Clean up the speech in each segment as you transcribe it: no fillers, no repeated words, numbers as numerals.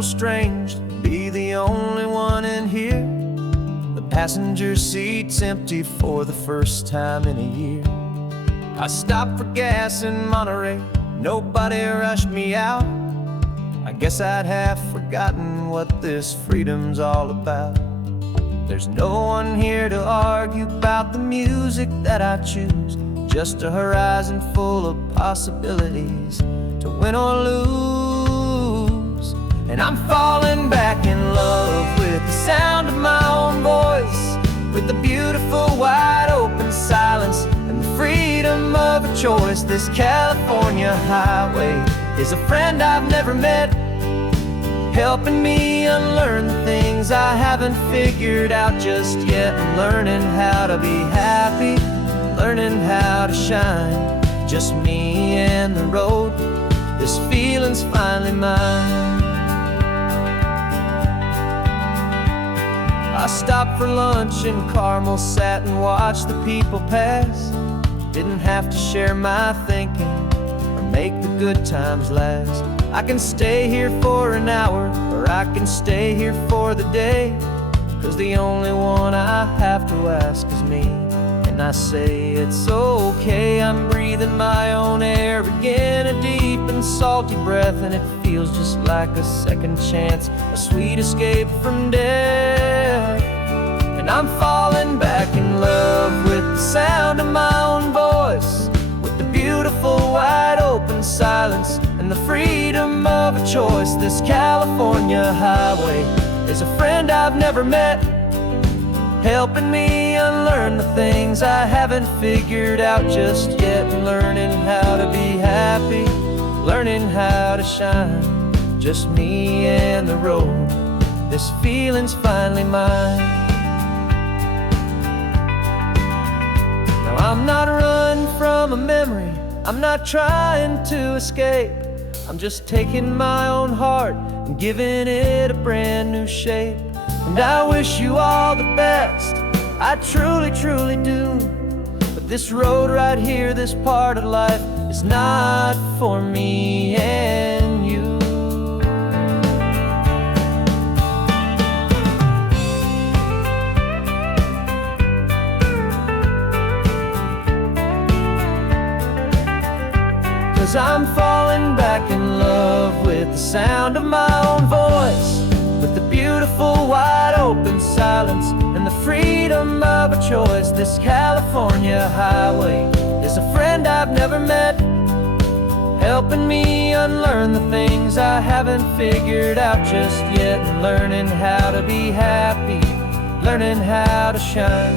little strange to be the only one in here. The passenger seat's empty for the first time in a year. I stopped for gas in Monterey, nobody rushed me out. I guess I'd have forgotten what this freedom's all about. There's no one here to argue about the music that I choose, just a horizon full of possibilities to win or lose. And I'm falling back in love with the sound of my own voice, with the beautiful wide open silence and the freedom of a choice. This California highway is a friend I've never met, helping me unlearn the things I haven't figured out just yet. I'm learning how to be happy, learning how to shine, just me and the road. This feeling's finally mine. I stopped for lunch in Carmel, sat and watched the people pass. Didn't have to share my thinking or make the good times last. I can stay here for an hour, or I can stay here for the day, 'cause the only one I have to ask is me. And I say it's okay, I'm breathing my own air again, a deep and salty breath, and it feels just like a second chance, a sweet escape from death. And I'm falling back in love with the sound of my own voice, with the beautiful wide open silence and the freedom of a choice. This California highway is a friend I've never met, helping me unlearn the things I haven't figured out just yet. Learning how to be happy, learning how to shine, just me and the road. This feeling's finally mine. Now I'm not running from a memory, I'm not trying to escape. I'm just taking my own heart and giving it a brand new shape. And I wish you all the best, I truly, truly do. But this road right here, this part of life, is not for me and you. 'Cause I'm falling back in love with the sound of my own voice, with the beautiful wide open silence and the freedom of a choice. This California highway is a friend I've never met, helping me unlearn the things I haven't figured out just yet. And learning how to be happy, learning how to shine,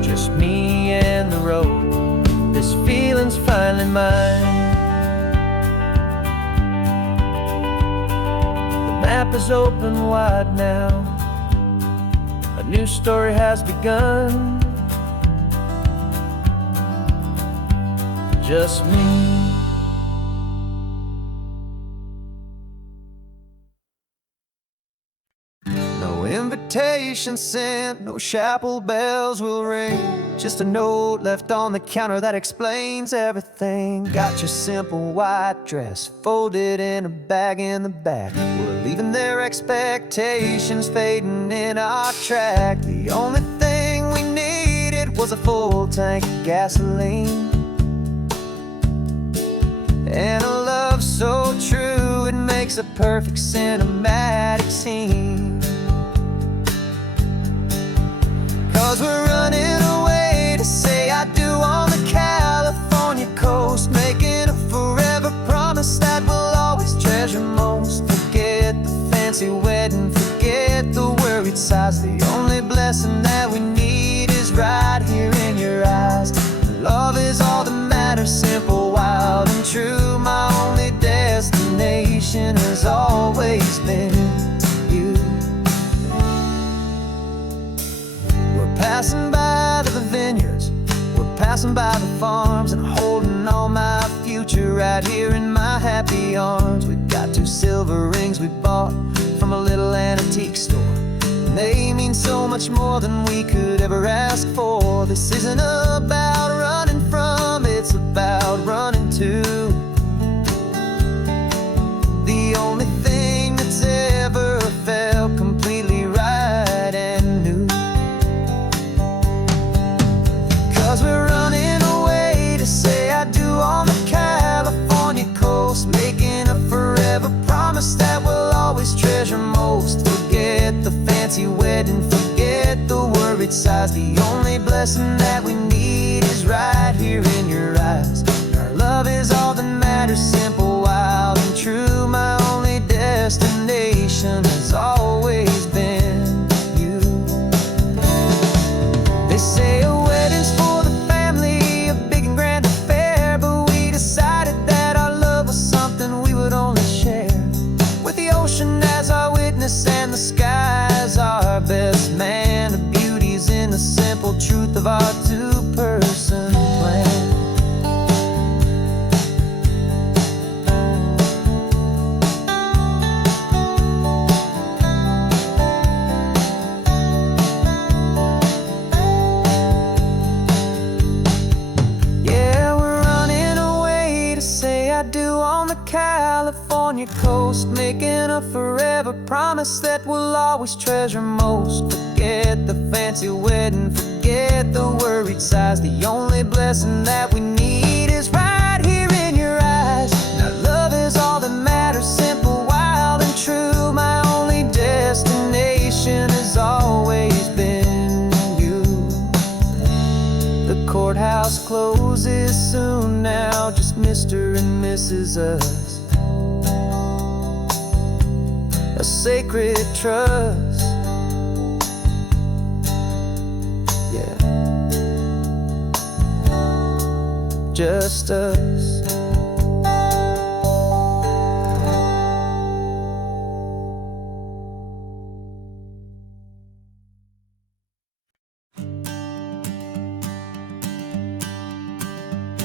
just me and the road. This feeling's finally mine. The map is open wide now, a new story has begun, just me. No invitation sent, no chapel bells will ring, just a note left on the counter that explains everything. Got your simple white dress folded in a bag in the back. We're leaving their expectations fading in our track. The only thing we needed was a full tank of gasoline, and a love so true it makes a perfect cinematic scene. 'Cause we're running away to say I do on the California coast, making a forever promise that we'll always treasure most. Forget the fancy wedding, forget the worried sighs. The only blessing that we need is right here in your eyes. Love is all that matters, simple, wild, and true. My only destination has always been you. We're passing by the vineyards, we're passing by the farms, and holding on my future right here in my happy arms. We've got 2 silver rings we bought from a little antique store, and they mean so much more than we could ever ask for. This isn't about running from, it's about running to. The only thing that's ever worried sighs. The only blessing that we need is right here in your eyes. Our love is all that matters, simple, wild, and true. My only destination has always been you. They say a wedding's for the family, a big and grand affair, but we decided that our love was something we would only share with the ocean as our witness and the sky as our best man. The beauty's in the simple truth of our two-person plan. Yeah, we're running away to say I do on the California coast, making a forever promise that we'll always treasure most. Forget the fancy wedding, forget the worried sighs. The only blessing that we need is right here in your eyes. Now love is all that matters, simple, wild, and true. My only destination has always been you. The courthouse closes soon now, just Mr. and Mrs. Us. A sacred trust, yeah, just us.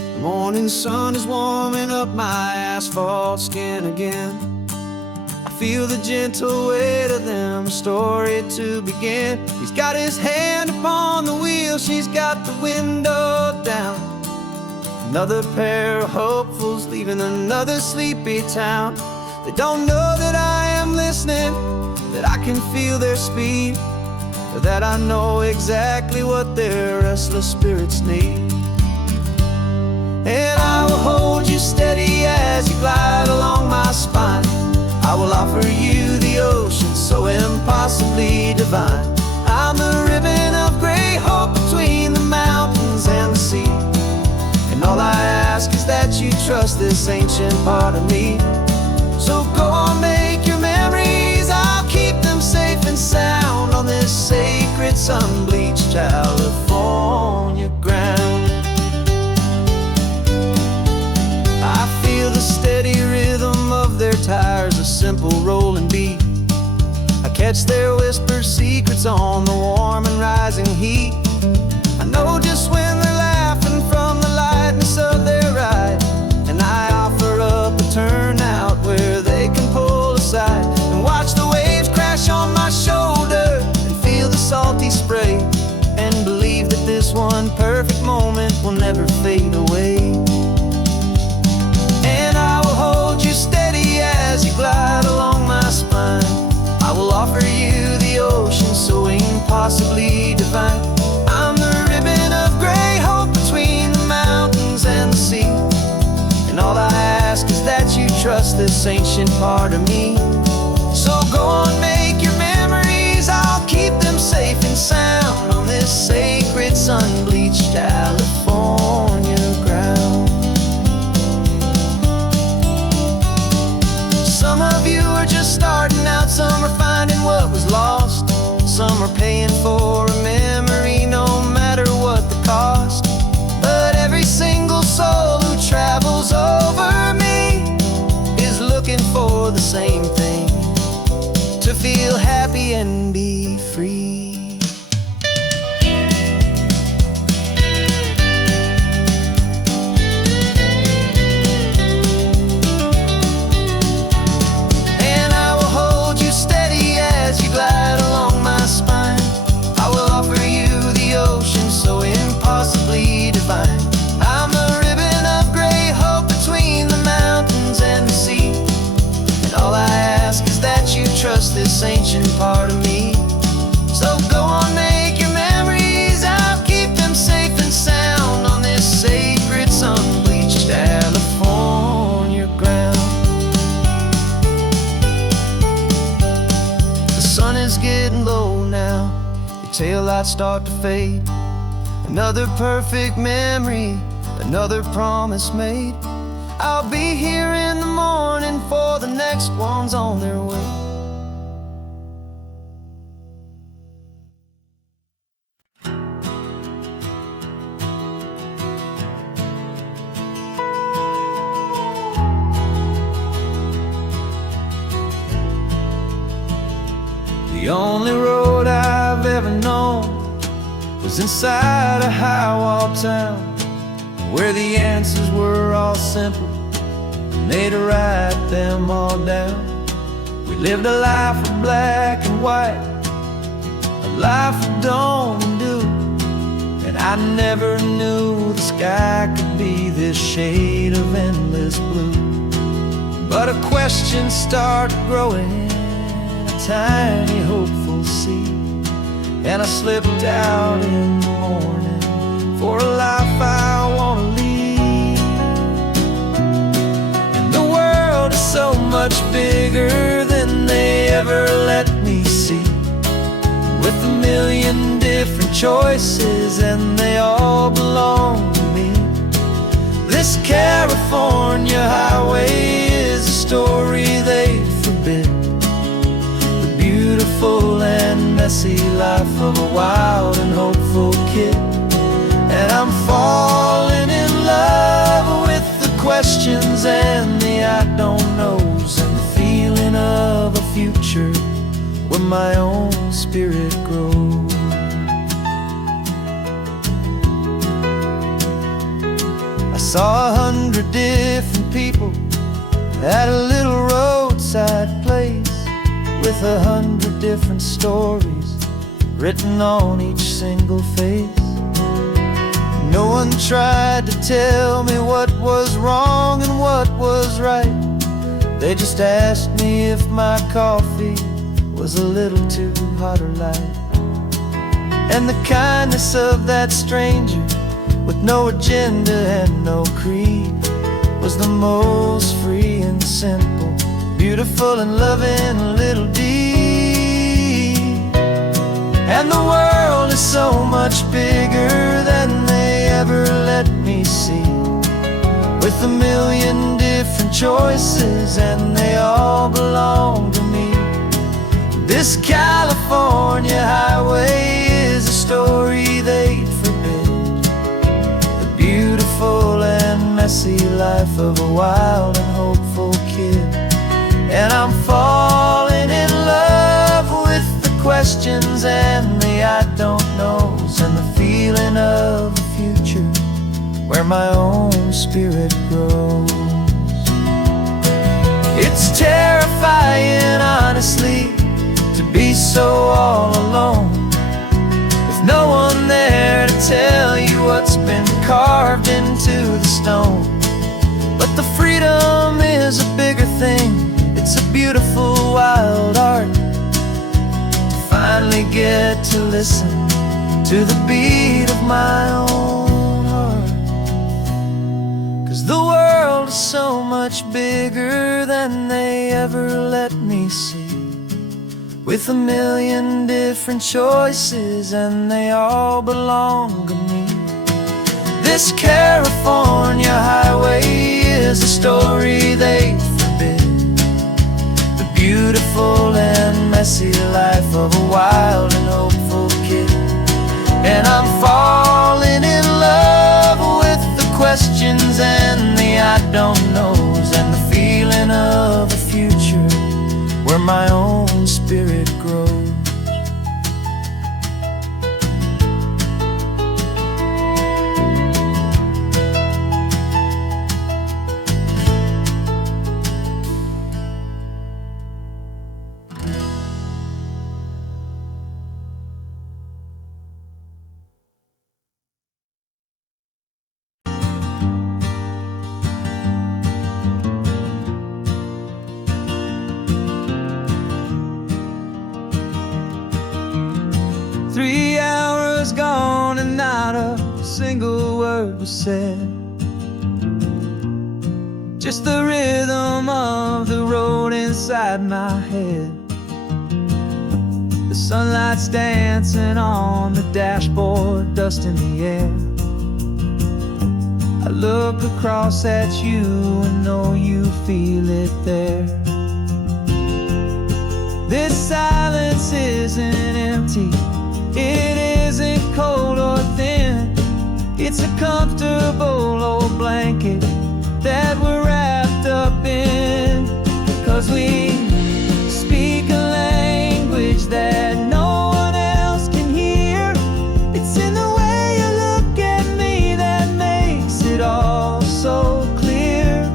The morning sun is warming up my asphalt skin again. Feel the gentle weight of them, a story to begin. He's got his hand upon the wheel, she's got the window down. Another pair of hopefuls leaving another sleepy town. They don't know that I am listening, that I can feel their speed, or that I know exactly what their restless spirits need. And I will hold you steady as you glide along my spine. I will offer you the ocean so impossibly divine. I'm the ribbon of gray hope between the mountains and the sea. And all I ask is that you trust this ancient part of me. So go on, make your memories, I'll keep them safe and sound on this sacred sun-bleached California ground. I feel the steady rhythm of their tires, a simple rolling beat. I catch their whispered secrets on the warm and rising heat. I know just when they're laughing from the lightness of their ride, and I offer up a turnout where they can pull aside and watch the waves crash on my shoulder and feel the salty spray, and believe that this one perfect moment will never fade away. And I will hold you steady as you glide along my spine. I will offer you the ocean so impossibly divine. I'm the ribbon of gray hope between the mountains and the sea. And all I ask is that you trust this ancient part of me. So go on, make your memories, I'll keep them safe and sound on this sacred sun-bleached California ground. Some of you are just starting out, some are finding what was lost, some are paying for a memory no matter what the cost. But every single soul who travels over me is looking for the same thing, to lights start to fade. Another perfect memory, another promise made. I'll be here in the morning for the next ones on their way. The only road I've ever known was inside a high-wall town, where the answers were all simple, and they'd write them all down. We lived a life of black and white, a life of dawn and dew, and I never knew the sky could be this shade of endless blue. But a question started growing, a tiny hopeful seed, and I slipped out in the morning for a life I want to lead. And the world is so much bigger than they ever let me see, with a million different choices and they all belong to me. This California highway is a story they forbid, the beautiful and messy life of a wild and hopeful kid. And I'm falling in love with the questions and the I don't knows, and the feeling of a future where my own spirit grows. I saw 100 different people at a little roadside place, with 100 different stories written on each single face. No one tried to tell me what was wrong and what was right. They just asked me if my coffee was a little too hot or light. And the kindness of that stranger, with no agenda and no creed, was the most free and simple, beautiful and loving little deed. And the world is so much bigger than they ever let me see, with a million different choices and they all belong to me. This California highway is a story they'd forbid, the beautiful and messy life of a wild and hopeful kid. And I'm falling in love with the questions and the I don't knows, and the feeling of a future where my own spirit grows. It's terrifying, honestly, to be so all alone, with no one there to tell you what's been carved into the stone. But the freedom is a bigger thing, it's a beautiful wild art, to finally get to listen to the beat of my own heart. 'Cause the world is so much bigger than they ever let me see, with a million different choices and they all belong to me. This California highway is a story they forbid, the beautiful and messy life of a wild and hopeful kid. And I'm falling in love with the questions and the I don't knows, and the feeling of a future where my own spirit grows. Gone and not a single word was said, just the rhythm of the road inside my head. The Sunlight's dancing on the dashboard, dust in the air. I look across at you and know you feel it there. This silence isn't empty, it isn't cold or thin. It's a comfortable old blanket that we're wrapped up in. 'Cause we speak a language that no one else can hear. It's in the way you look at me that makes it all so clear.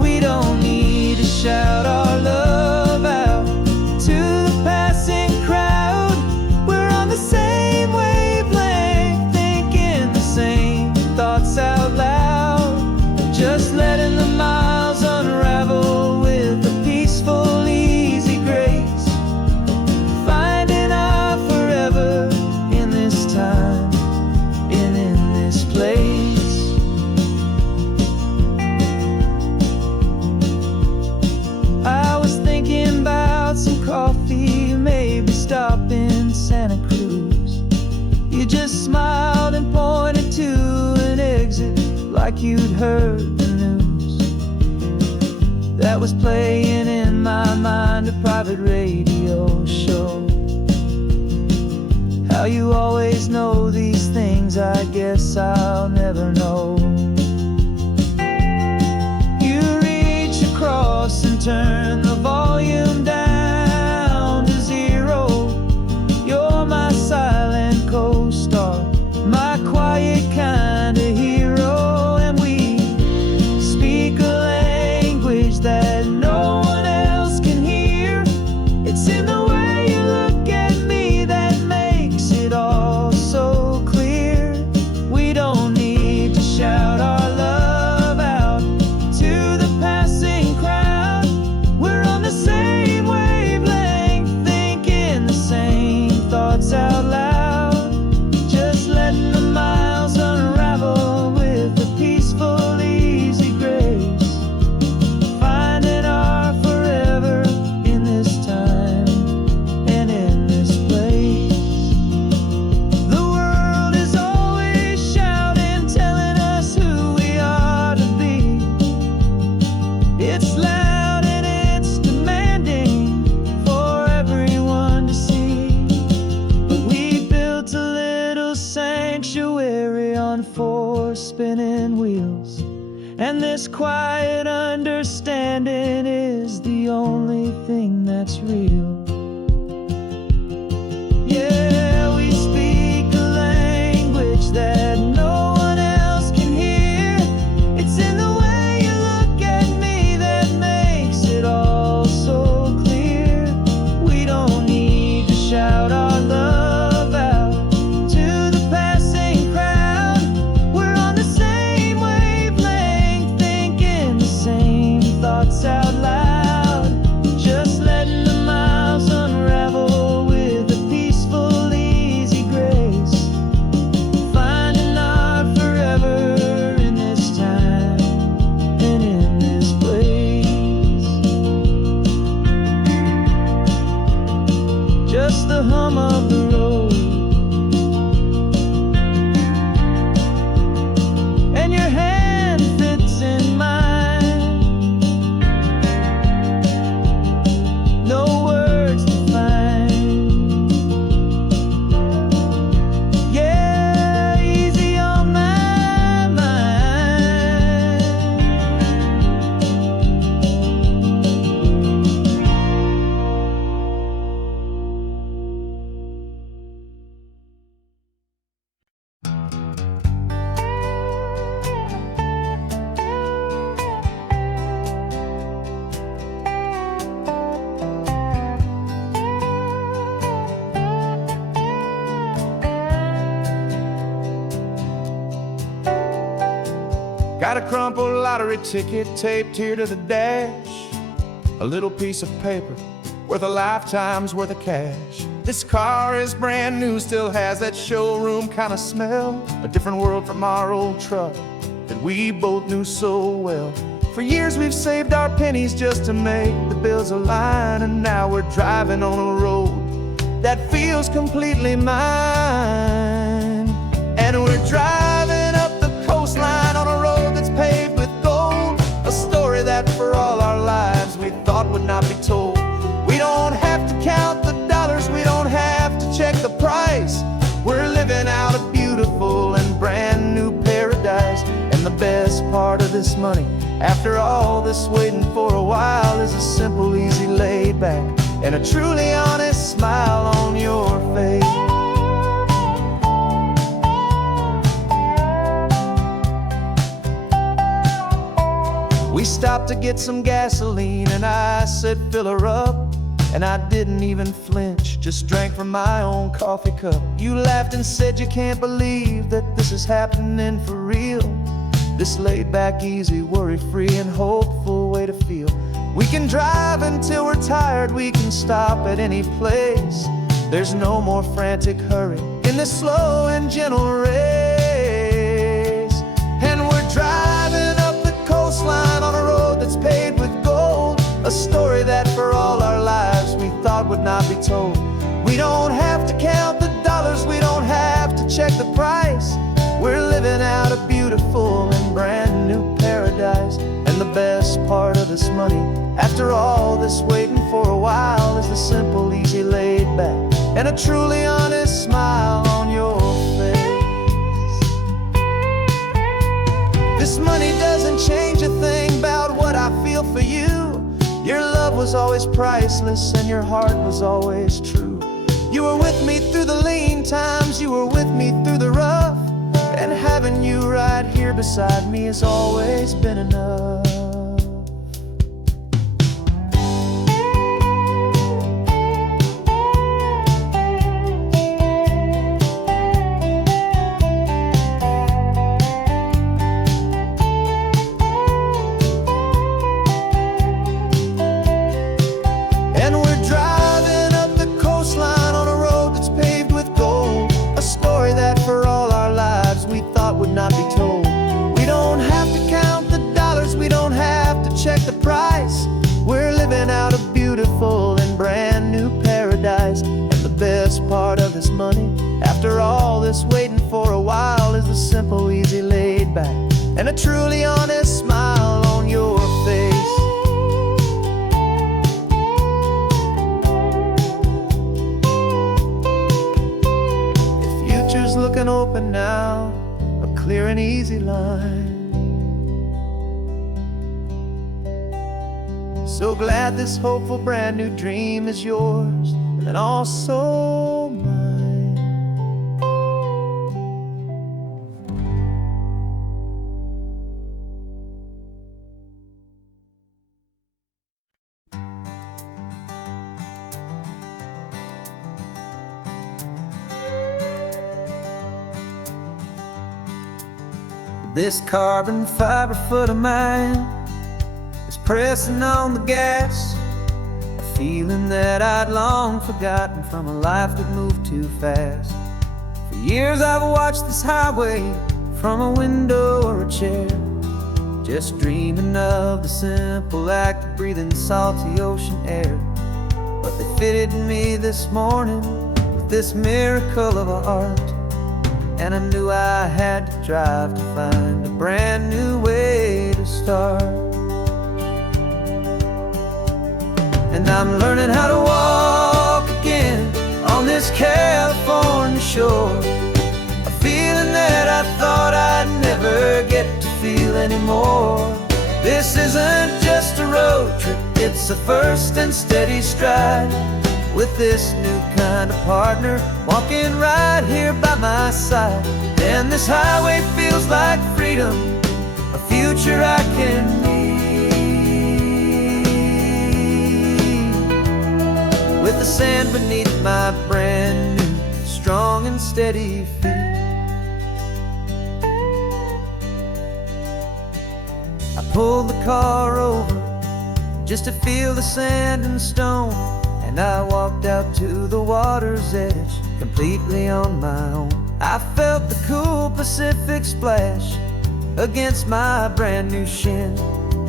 We don't need to shout our love out to the passing crowd. We're on the same wavelength, thinking the same thoughts out loud. Just letting the miles unravel with a peaceful, easy grace. Finding our forever in this time and in this place. I was thinking about some coffee, maybe stop in Santa Cruz. You just smiled and pointed to an exit like you'd heard the news. That was playing in my mind, a private radio show. How you always know these things, I guess I'll never know. You reach across and turn the volume down to 0. You're my silent co-star, my quiet kind of hero. And we speak a language that no one else can hear. It's in the way you look at me that makes it all so clear. We don't need to shout our love out to the passing crowd. We're on the same wavelength, thinking the same thoughts out loud. Just letting the miles unravel with a peaceful, easy grace. Finding our forever in this time and in this place. The world is always shouting, telling us who we are to be. It's loud and it's demanding for everyone to see. But we built a little sanctuary on 4 spinning wheels, and this quiet understanding is the only thing that's real. Yeah, we speak a language that no one else can hear. It's in the way you look at me that makes it all so clear. We don't need to shout our love out to the passing crowd. We're on the same wavelength, thinking the same thoughts out loud. Just letting the miles unravel with a peaceful, easy grace. Finding our forever in this time and in this place. Just the hum of the road and your hand fits in mine. No words to find. Yeah, easy on my mind. Got a crumpled lottery ticket taped here to the dash. A little piece of paper worth a lifetime's worth of cash. This car is brand new, still has that showroom kind of smell. A different world from our old truck that we both knew so well. For years we've saved our pennies just to make the bills align, and now we're driving on a road that feels completely mine. And we're driving up the coastline on a road that's paved with gold, a story that for all our lives we thought would not be told. We don't have to count the dollars, we don't have to check the price. We're living out a beautiful and brand new paradise. And the best part of this money, after all this waiting for a while, is a simple, easy, laid back, and a truly honest smile on your face. We stopped to get some gasoline, and I said, fill her up. And I didn't even flinch, just drank from my own coffee cup. You laughed and said you can't believe that this is happening for real. This laid back, easy, worry-free and hopeful way to feel. We can drive until we're tired, we can stop at any place. There's no more frantic hurry in this slow and gentle race. And we're driving up the coastline on a road that's paved with gold, a story that for all our lives we thought would not be told. We don't have to count the dollars, we don't have to check the price. We're living out a beautiful and brand new paradise. And the best part of this money, after all this waiting for a while, is the simple, easy, laid back, and a truly honest smile on your face. This money doesn't change a thing about what I feel for you. Your love was always priceless and your heart was always true. You were with me through the lean times, you were with me through the rough, and having you right here beside me has always been enough. Would not be told. We don't have to count the dollars, we don't have to check the price. We're living out a beautiful and brand new paradise. And the best part of this money, after all this waiting for a while, is the simple, easy, laid back, and a truly honest smile on your face. The future's looking open now, clear and easy line. So glad this hopeful brand new dream is yours and also mine. This carbon fiber foot of mine is pressing on the gas, a feeling that I'd long forgotten from a life that moved too fast. For years I've watched this highway from a window or a chair, just dreaming of the simple act of breathing salty ocean air. But they fitted me this morning with this miracle of art, and I knew I had to drive to find a brand new way to start. And I'm learning how to walk again on this California shore, a feeling that I thought I'd never get to feel anymore. This isn't just a road trip, it's a first and steady stride, with this new kind of partner walking right here by my side. And this highway feels like freedom, a future I can need, with the sand beneath my brand new, strong and steady feet. I pulled the car over just to feel the sand and stone, and I walked out to the water's edge, completely on my own. I felt the cool Pacific splash against my brand new shin,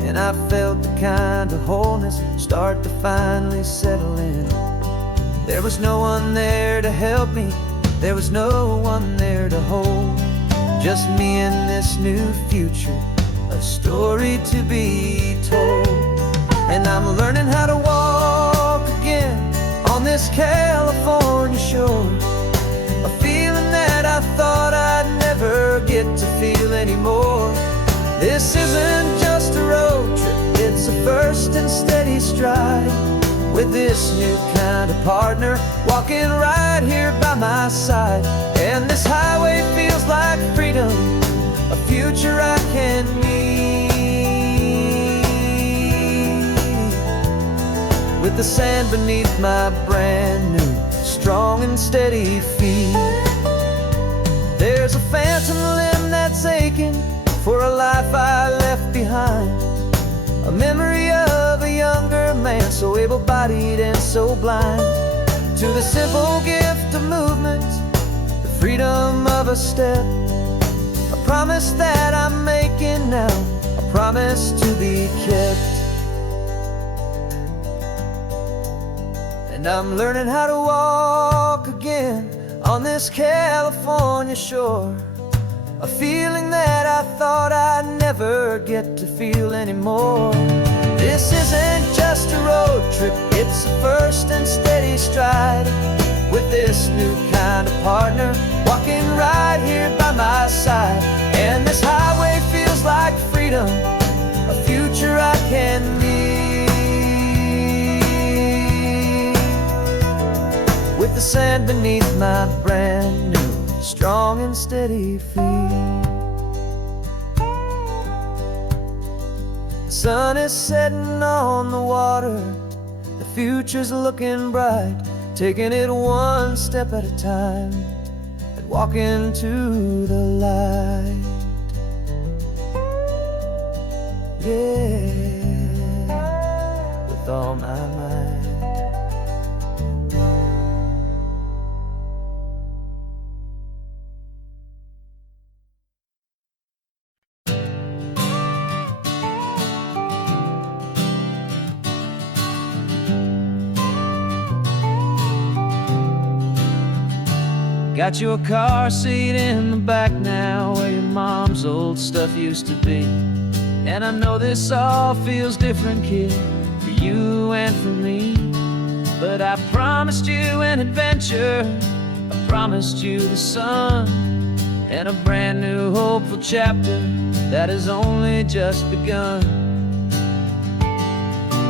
and I felt the kind of wholeness start to finally settle in. There was no one there to help me, there was no one there to hold. Just me and this new future, a story to be told. And I'm learning how to walk again on this California shore, a feeling that I thought I'd never get to feel anymore. This isn't just a road trip, it's a first and steady stride, with this new kind of partner walking right here by my side. And this highway feels like freedom, a future I can meet, with the sand beneath my brand new, strong and steady feet. There's a phantom limb that's aching for a life I left behind, a memory of a younger man, so able-bodied and so blind, to the simple gift of movement, the freedom of a step, a promise that I'm making now, a promise to be kept. And I'm learning how to walk again on this California shore, a feeling that I thought I'd never get to feel anymore. This isn't just a road trip, it's a first and steady stride, with this new kind of partner walking right here by my side. And this highway feels like freedom, a future I can meet, with the sand beneath my brand new, strong and steady feet. The sun is setting on the water, the future's looking bright, taking it one step at a time and walking to the light. Yeah, with all my might. Got your car seat in the back now, where your mom's old stuff used to be. And I know this all feels different, kid, for you and for me. But I promised you an adventure, I promised you the sun, and a brand new hopeful chapter that has only just begun.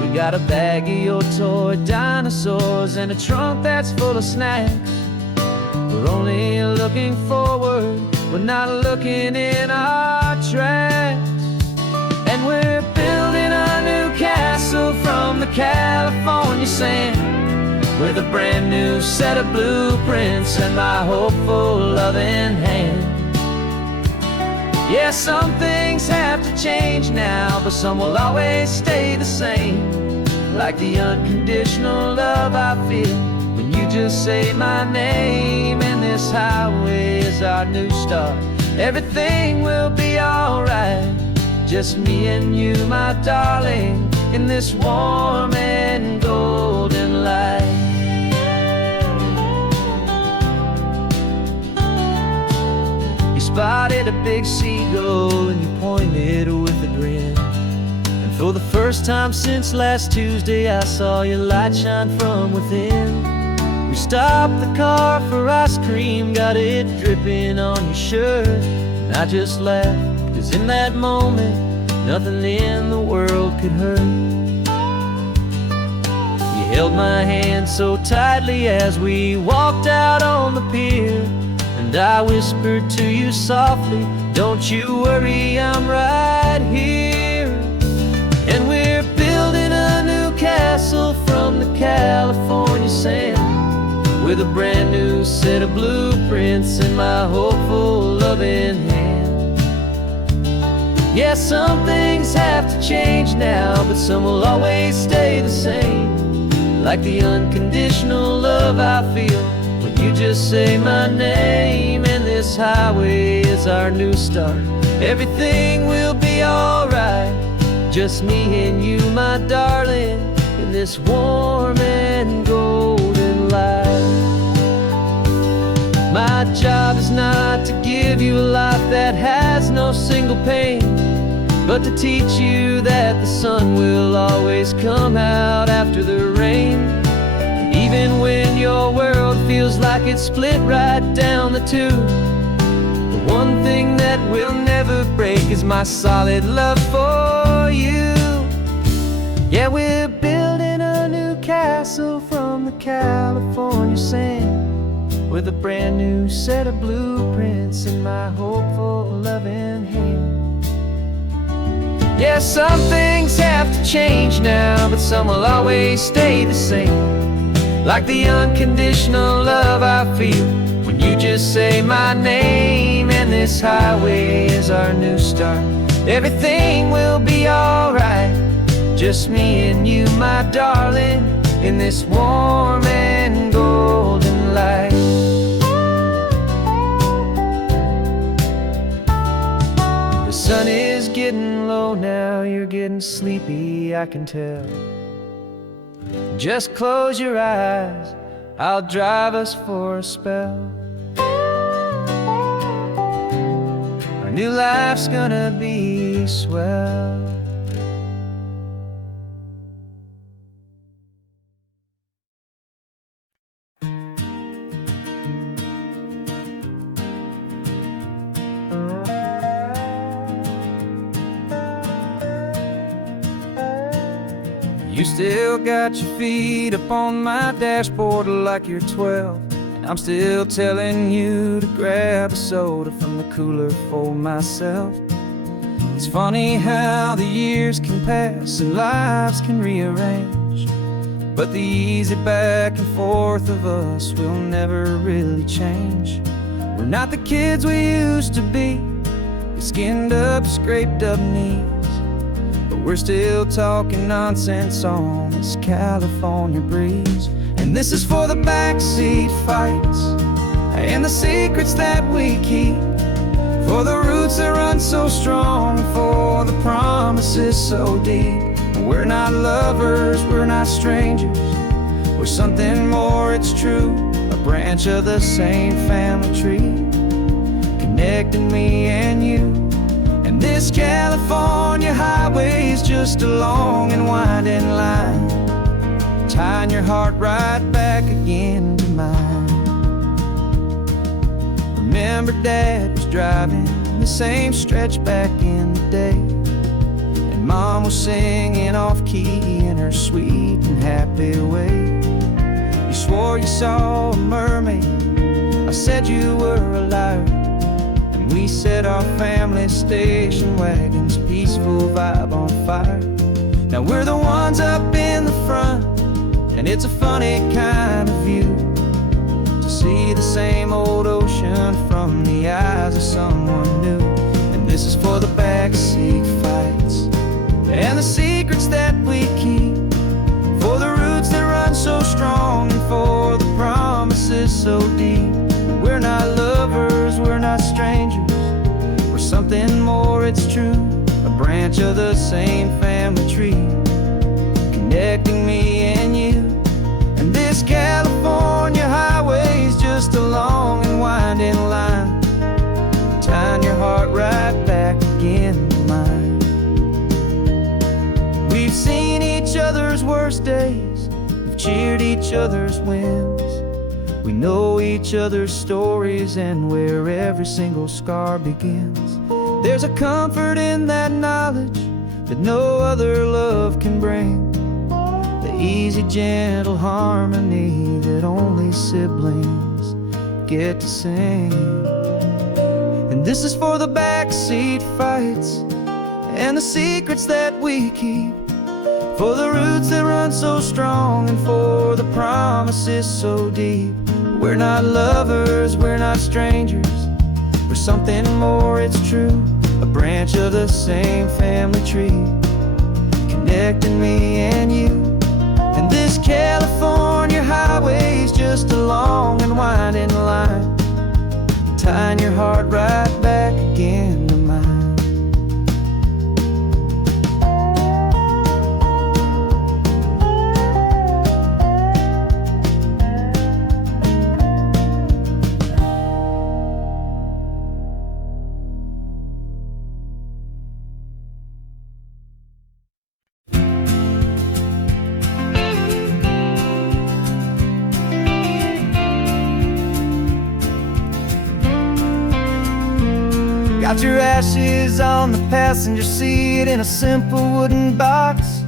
We got a bag of your toy dinosaurs and a trunk that's full of snacks. We're only looking forward, we're not looking in our tracks. And we're building a new castle from the California sand, with a brand new set of blueprints and my hopeful loving hand. Yeah, some things have to change now, but some will always stay the same, like the unconditional love I feel when you just say my name. And this highway is our new start, everything will be alright, just me and you, my darling, in this warm and golden light. You spotted a big seagull and you pointed with a grin, and for the first time since last Tuesday I saw your light shine from within. We stopped the car for ice cream, got it dripping on your shirt, and I just laughed, 'cause in that moment nothing in the world could hurt. You held my hand so tightly as we walked out on the pier, and I whispered to you softly, don't you worry, I'm right here. And we're building a new castle from the California sand, with a brand new set of blueprints in my hopeful loving hand. Yeah, some things have to change now, but some will always stay the same, like the unconditional love I feel when you just say my name. And this highway is our new start, everything will be alright, just me and you, my darling, in this warm and golden light. alive. My job is not to give you a life that has no single pain, but to teach you that the sun will always come out after the rain. Even when your world feels like it's split right down the tube, the one thing that will never break is my solid love for you. Yeah, we're building a new castle from the California sand, with a brand new set of blueprints in my hopeful, loving hand. Yeah, some things have to change now, but some will always stay the same. Like the unconditional love I feel when you just say my name. And this highway is our new start. Everything will be alright, just me and you, my darling, in this warm and golden light. The sun is getting low now, you're getting sleepy, I can tell. Just close your eyes, I'll drive us for a spell. Our new life's gonna be swell. You still got your feet up on my dashboard like you're 12, and I'm still telling you to grab a soda from the cooler for myself. It's funny how the years can pass and lives can rearrange, but the easy back and forth of us will never really change. We're not the kids we used to be, with skinned up, scraped up knees, but we're still talking nonsense on this California breeze. And this is for the backseat fights and the secrets that we keep, for the roots that run so strong, for the promises so deep. We're not lovers, we're not strangers, we're something more, it's true. A branch of the same family tree, connecting me and you. And this California highway is just a long and winding line, tying your heart right back again to mine. Remember Dad was driving the same stretch back in the day, and Mom was singing off-key in her sweet and happy way. You swore you saw a mermaid, I said you were a liar, and we set our family station wagon's peaceful vibe on fire. Now we're the ones up in the front, and it's a funny kind of view to see the same old ocean from the eyes of someone new. And this is for the backseat fights and the secrets that we keep, for the roots that run so strong, and for the promises so deep. We're not lovers, we're not strangers, we're something more, it's true. A branch of the same family tree, connecting me and you. And this California highway is just a long and winding line, tying your heart right back again to mine. We've seen each other's worst days, we've cheered each other's wins, we know each other's stories and where every single scar begins. There's a comfort in that knowledge that no other love can bring, the easy, gentle harmony that only siblings get to sing. And this is for the backseat fights and the secrets that we keep, for the roots that run so strong, and for the promises so deep. We're not lovers, we're not strangers, we're something more, it's true. A branch of the same family tree, connecting me and you. And this California highway is just a long and winding line, tying your heart right back again to mine. Got your ashes on the passenger seat in a simple wooden box.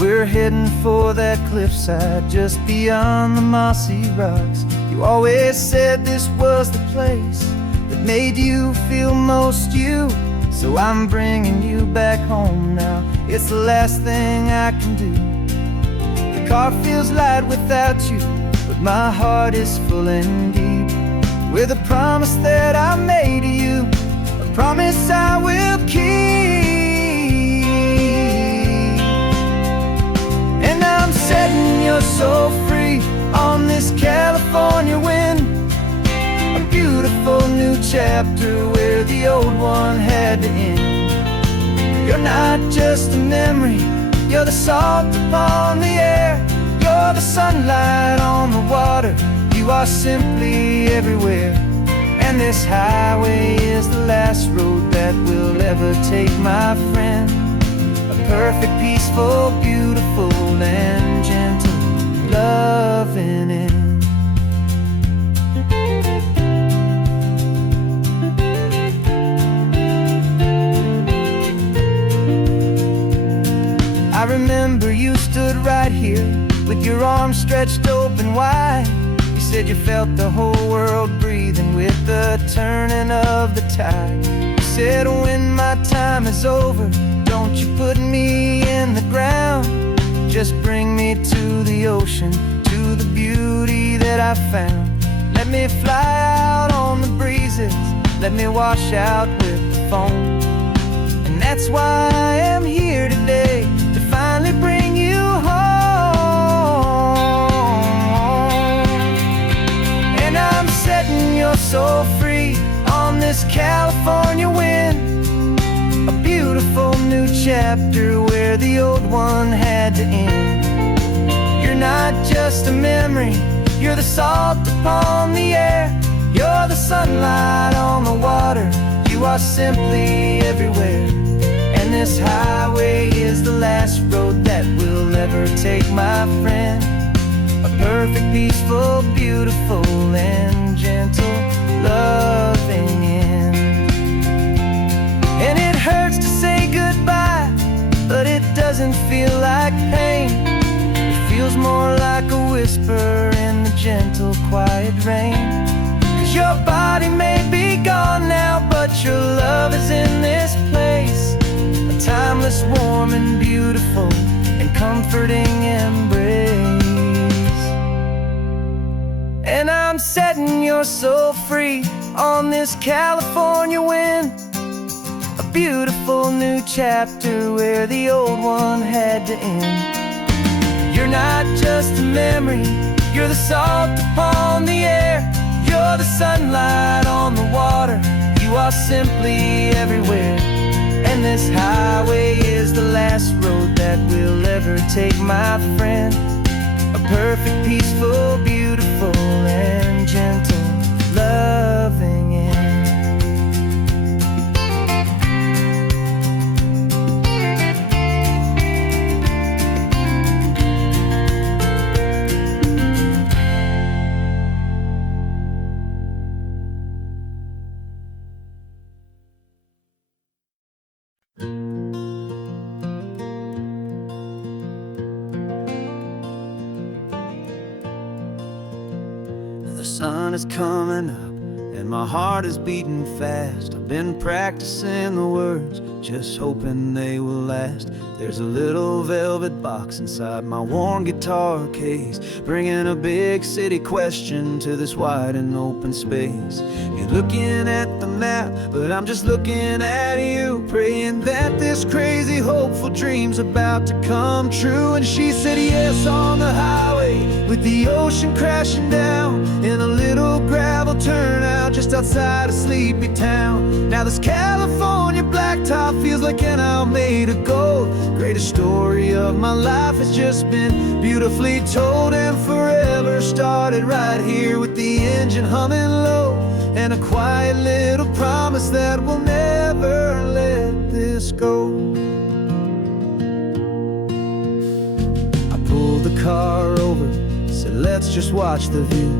We're heading for that cliffside just beyond the mossy rocks. You always said this was the place that made you feel most you. So I'm bringing you back home now. It's the last thing I can do. The car feels light without you, but my heart is full and deep with a promise that I made to you, a promise I will keep. And I'm setting your soul free on this California wind, a beautiful new chapter where the old one had to end. You're not just a memory, you're the salt upon the air, you're the sunlight on the water, you are simply everywhere. And this highway is the last road that we'll ever take, my friend. A perfect, peaceful, beautiful, and gentle loving end. I remember you stood right here with your arms stretched open wide. You said you felt the whole world breathing with the turning of the tide. You said when my time is over, don't you put me in the ground, just bring me to the ocean, to the beauty that I found. Let me fly out on the breezes, let me wash out with the foam. And that's why I am here today, to finally bring you home. And I'm setting your soul free on this California wind, a beautiful new chapter where the old one had to end. You're not just a memory, you're the salt upon the air, you're the sunlight on the water, you are simply everywhere. And this highway is the last road that we'll ever take, my friend. A perfect, peaceful, beautiful, and gentle loving end. And it hurts to say goodbye, but it doesn't feel like pain. It feels more like a whisper in the gentle, quiet rain. 'Cause your body may be gone now, but your love is in this place, a timeless, warm, and beautiful, and comforting embrace. And I'm setting your soul free on this California wind, a beautiful new chapter where the old one had to end. You're not just a memory, you're the salt upon the air, you're the sunlight on the water, you are simply everywhere. And this highway is the last road that we'll ever take, my friend. A perfect, peaceful, beautiful, and gentle loving end. The sun is coming up and my heart is beating fast. I've been practicing the words, just hoping they will last. There's a little velvet box inside my worn guitar case, bringing a big city question to this wide and open space. You're looking at the map, but I'm just looking at you, praying that this crazy hopeful dream's about to come true. And she said yes on the highway with the ocean crashing down in a little gravel turnout just outside a sleepy town. Now this California blacktop feels like an owl made of gold. Greatest story of my life has just been beautifully told, and forever started right here with the engine humming low, and a quiet little promise that we'll never let this go. I pulled the car over, said let's just watch the view.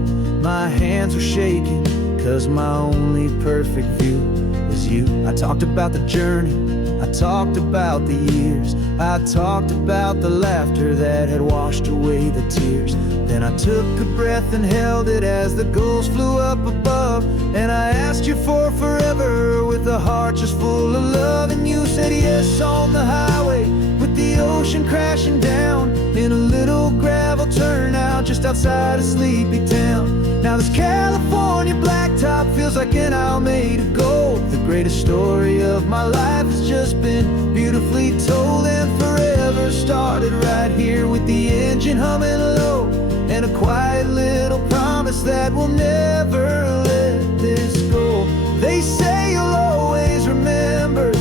My hands were shaking, 'cause my only perfect view was you. I talked about the journey, I talked about the years, I talked about the laughter that had washed away the tears. Then I took a breath and held it as the gulls flew up above. And I asked you for forever with a heart just full of love. And you said yes on the highway with the ocean crashing down in a little gravel turnout just outside of sleepy town. Now this California blacktop feels like an isle made of gold. The greatest story of my life has just been beautifully told. And forever started right here with the engine humming low, and a quiet little promise that we'll never let this go. They say you'll always remember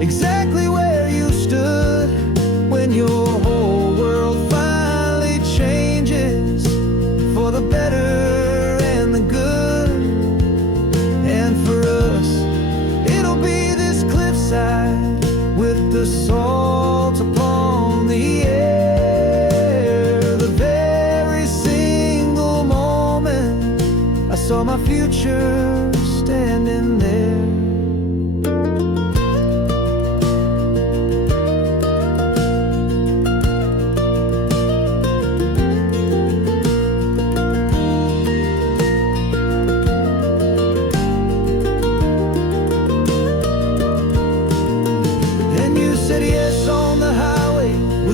exactly where you stood when your whole world finally changes for the better and the good. And for us, it'll be this cliffside with the salt upon the air. The very single moment I saw my future standing there.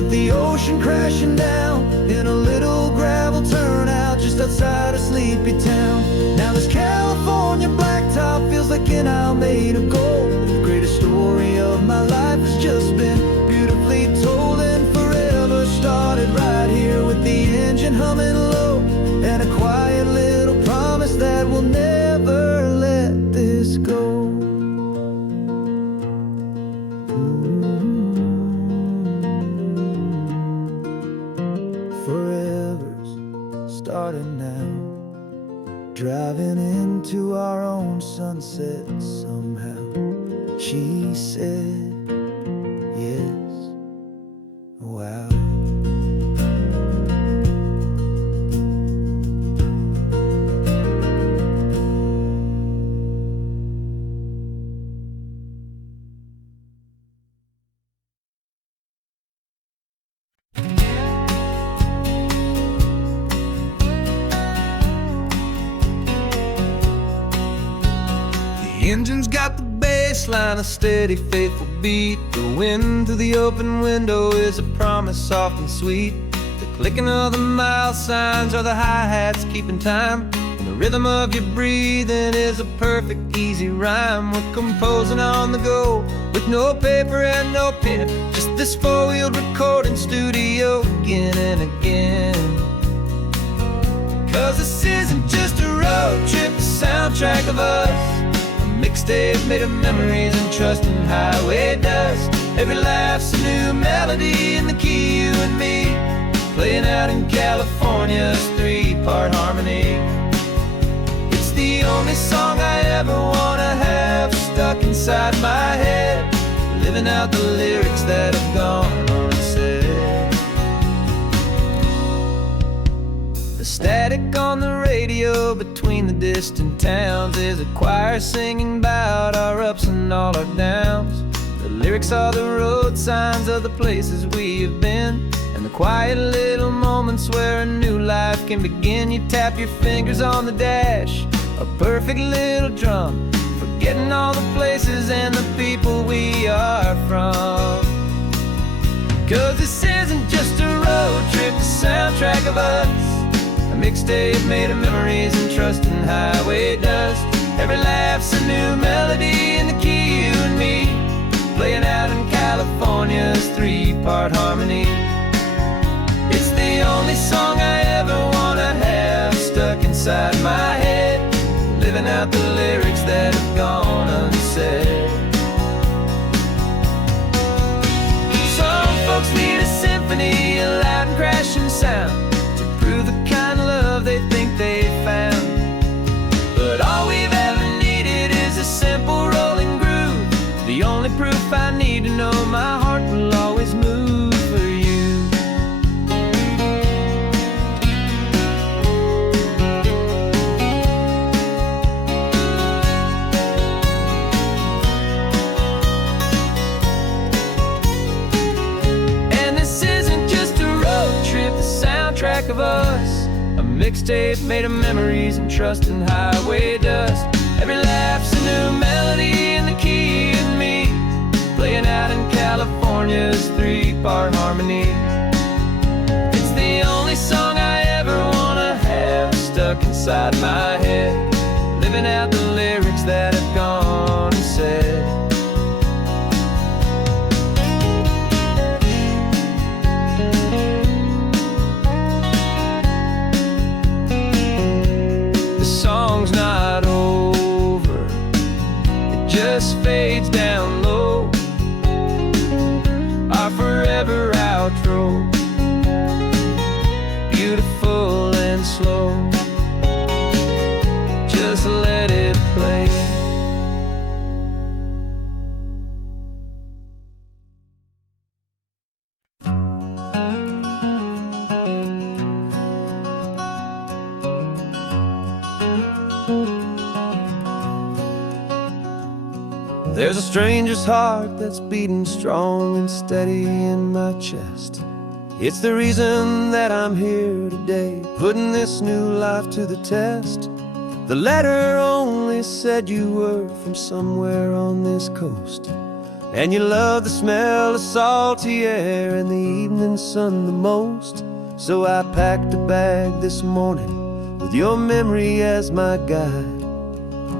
The ocean crashing down in a little gravel turnout just outside of sleepy town. Now this California blacktop feels like an isle made of gold. The greatest story of my life has just been beautifully told. And forever started right here with the engine humming low, and a quiet little promise that we'll never let this go. Starting now, driving into our own sunset somehow. She said yes. Wow. The engine's got the bass line, a steady, faithful beat. The wind through the open window is a promise soft and sweet. The clicking of the mile signs are the hi-hats keeping time, and the rhythm of your breathing is a perfect, easy rhyme. We're composing on the go with no paper and no pen, just this four-wheeled recording studio again and again. Cause this isn't just a road trip, the soundtrack of us. Mixtape made of memories and trust in highway dust. Every laugh's a new melody in the key, you and me, playing out in California's three-part harmony. It's the only song I ever wanna have stuck inside my head, living out the lyrics that have gone unsaid. The static on the radio between the distant towns is a choir singing about our ups and all our downs. The lyrics are the road signs of the places we have been, and the quiet little moments where a new life can begin. You tap your fingers on the dash, a perfect little drum, forgetting all the places and the people we are from. Cause this isn't just a road trip, the soundtrack of us. A mixtape made of memories and trust in highway dust. Every laugh's a new melody in the key, you and me, playing out in California's three-part harmony. It's the only song I ever wanna have stuck inside my head, living out the lyrics that have gone unsaid. Some folks need a symphony, a loud and crashing sound, prove the kind of love they think they found. But all we've ever needed is a simple rolling groove, the only proof I need to know my heart will always move for you. mixtape made of memories and trust and highway dust. Every laugh's a new melody in the key and me, playing out in California's 3-part harmony. It's the only song I ever wanna have stuck inside my head, living out the lyrics that have gone and said. The song's not over, it just fades down low, our forever outro, beautiful and slow. Just let it play. There's a stranger's heart that's beating strong and steady in my chest. It's the reason that I'm here today, putting this new life to the test. The letter only said you were from somewhere on this coast, and you love the smell of salty air and the evening sun the most. So I packed a bag this morning with your memory as my guide,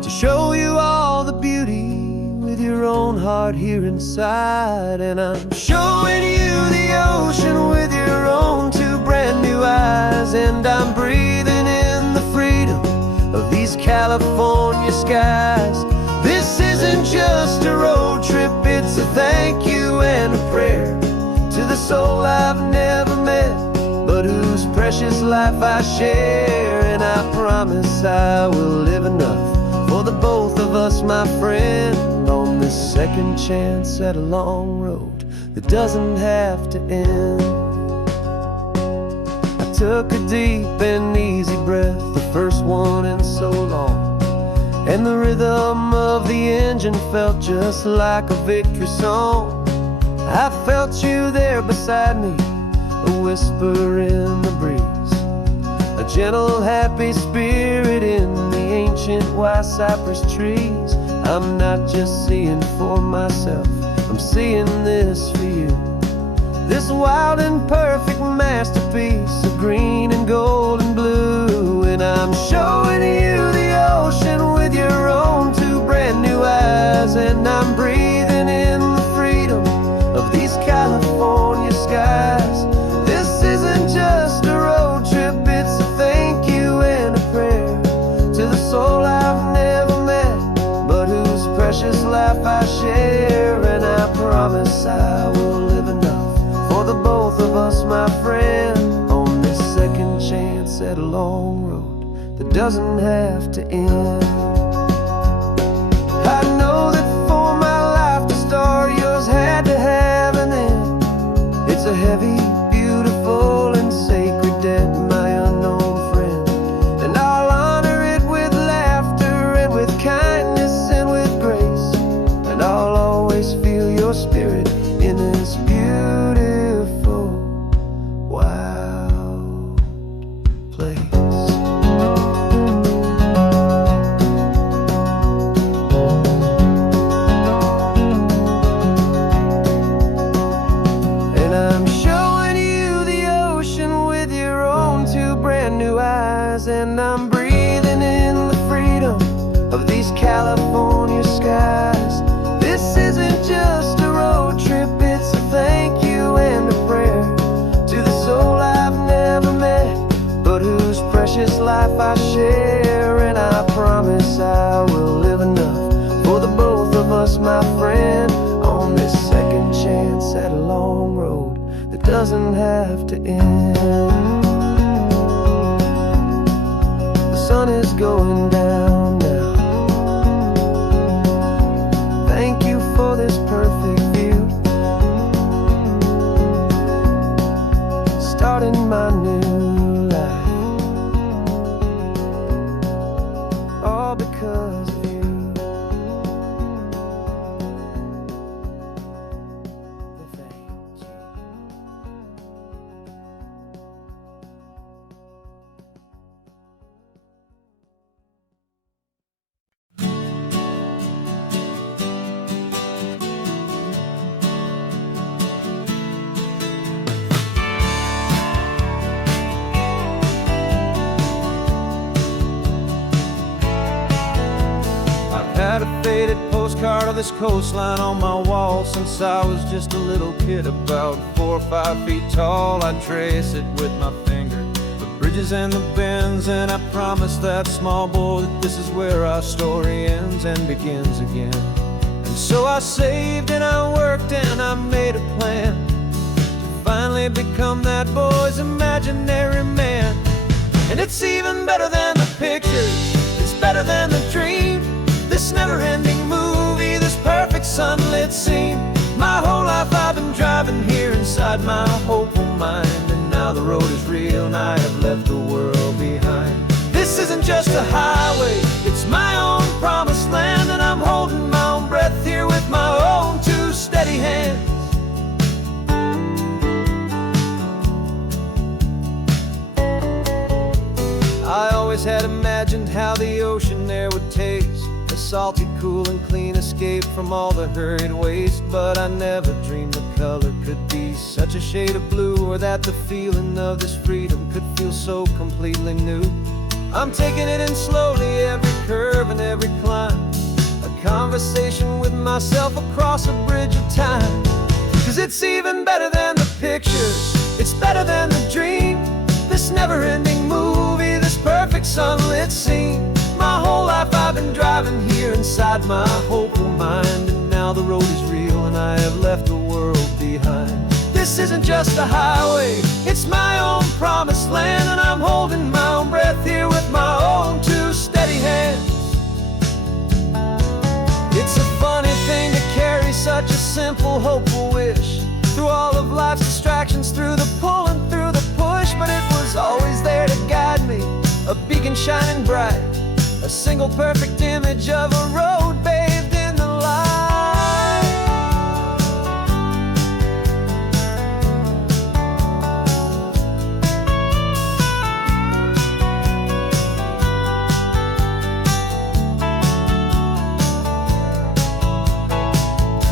to show you all the beauty with your own heart here inside. And I'm showing you the ocean with your own 2 brand new eyes, and I'm breathing in the freedom of these California skies. This isn't just a road trip, it's a thank you and a prayer to the soul I've never met, but whose precious life I share. And I promise I will live enough for the both of us, my friend, on this second chance at a long road that doesn't have to end. I took a deep and easy breath, the first one in so long, and the rhythm of the engine felt just like a victory song. I felt you there beside me, a whisper in the breeze, a gentle happy spirit in the ancient white cypress trees. I'm not just seeing for myself, I'm seeing this for you, this wild and perfect masterpiece of green and gold and blue. And I'm showing you the ocean with your own 2 brand new eyes, and I'm breathing in the freedom of these California skies. This isn't just a road trip, it's a thank you and a prayer to the soul I've never met, but whose precious life I share. And I promise I will live enough for the both of us, my friend, on this second chance at a long road that doesn't have to end. I know that for my life to start, yours had to have an end. It's a heavy, beautiful, and sacred debt, my unknown friend, and I'll honor it with laughter and with kindness and with grace, and I'll always feel your spirit in this beautiful, wild place. And I'm showing you the ocean with your own 2 brand new eyes, and I'm breathing in the freedom of these California skies. This isn't just a road trip, it's a thank you and a prayer to the soul I've never met, but whose precious life I share. And I promise I will live enough for the both of us, my friend, on this second chance at a long road that doesn't have to end. The sun is going down now. Thank you for this perfect view, starting my new life, all because of you. Thank you. had a faded postcard of this coastline on my wall since I was just a little kid, about 4 or 5 feet tall. I'd trace it with my finger, the bridges and the bends, and I promised that small boy that this is where our story ends and begins again. And so I saved and I worked and I made a plan to finally become that boy's imaginary man. And it's even better than the pictures, it's better than the dream, this never-ending movie, this perfect sunlit scene. My whole life I've been driving here inside my hopeful mind, and now the road is real and I have left the world behind. This isn't just a highway, it's my own promised land, and I'm holding my own breath here with my own 2 steady hands. I always had imagined how the ocean there would taste, a salty, cool and clean escape from all the hurried waste. But I never dreamed the color could be such a shade of blue, or that the feeling of this freedom could feel so completely new. I'm taking it in slowly, every curve and every climb, a conversation with myself across a bridge of time. 'Cause it's even better than the pictures, it's better than the dream, this never-ending movie, this perfect sunlit scene. My whole life I've been driving here inside my hopeful mind, and now the road is real and I have left the world behind. This isn't just a highway, it's my own promised land, and I'm holding my own breath here with my own 2 steady hands. It's a funny thing to carry such a simple, hopeful wish through all of life's distractions, through the pull and through the push, but it was always there to guide me, a beacon shining bright, a single perfect image of a road bathed in the light.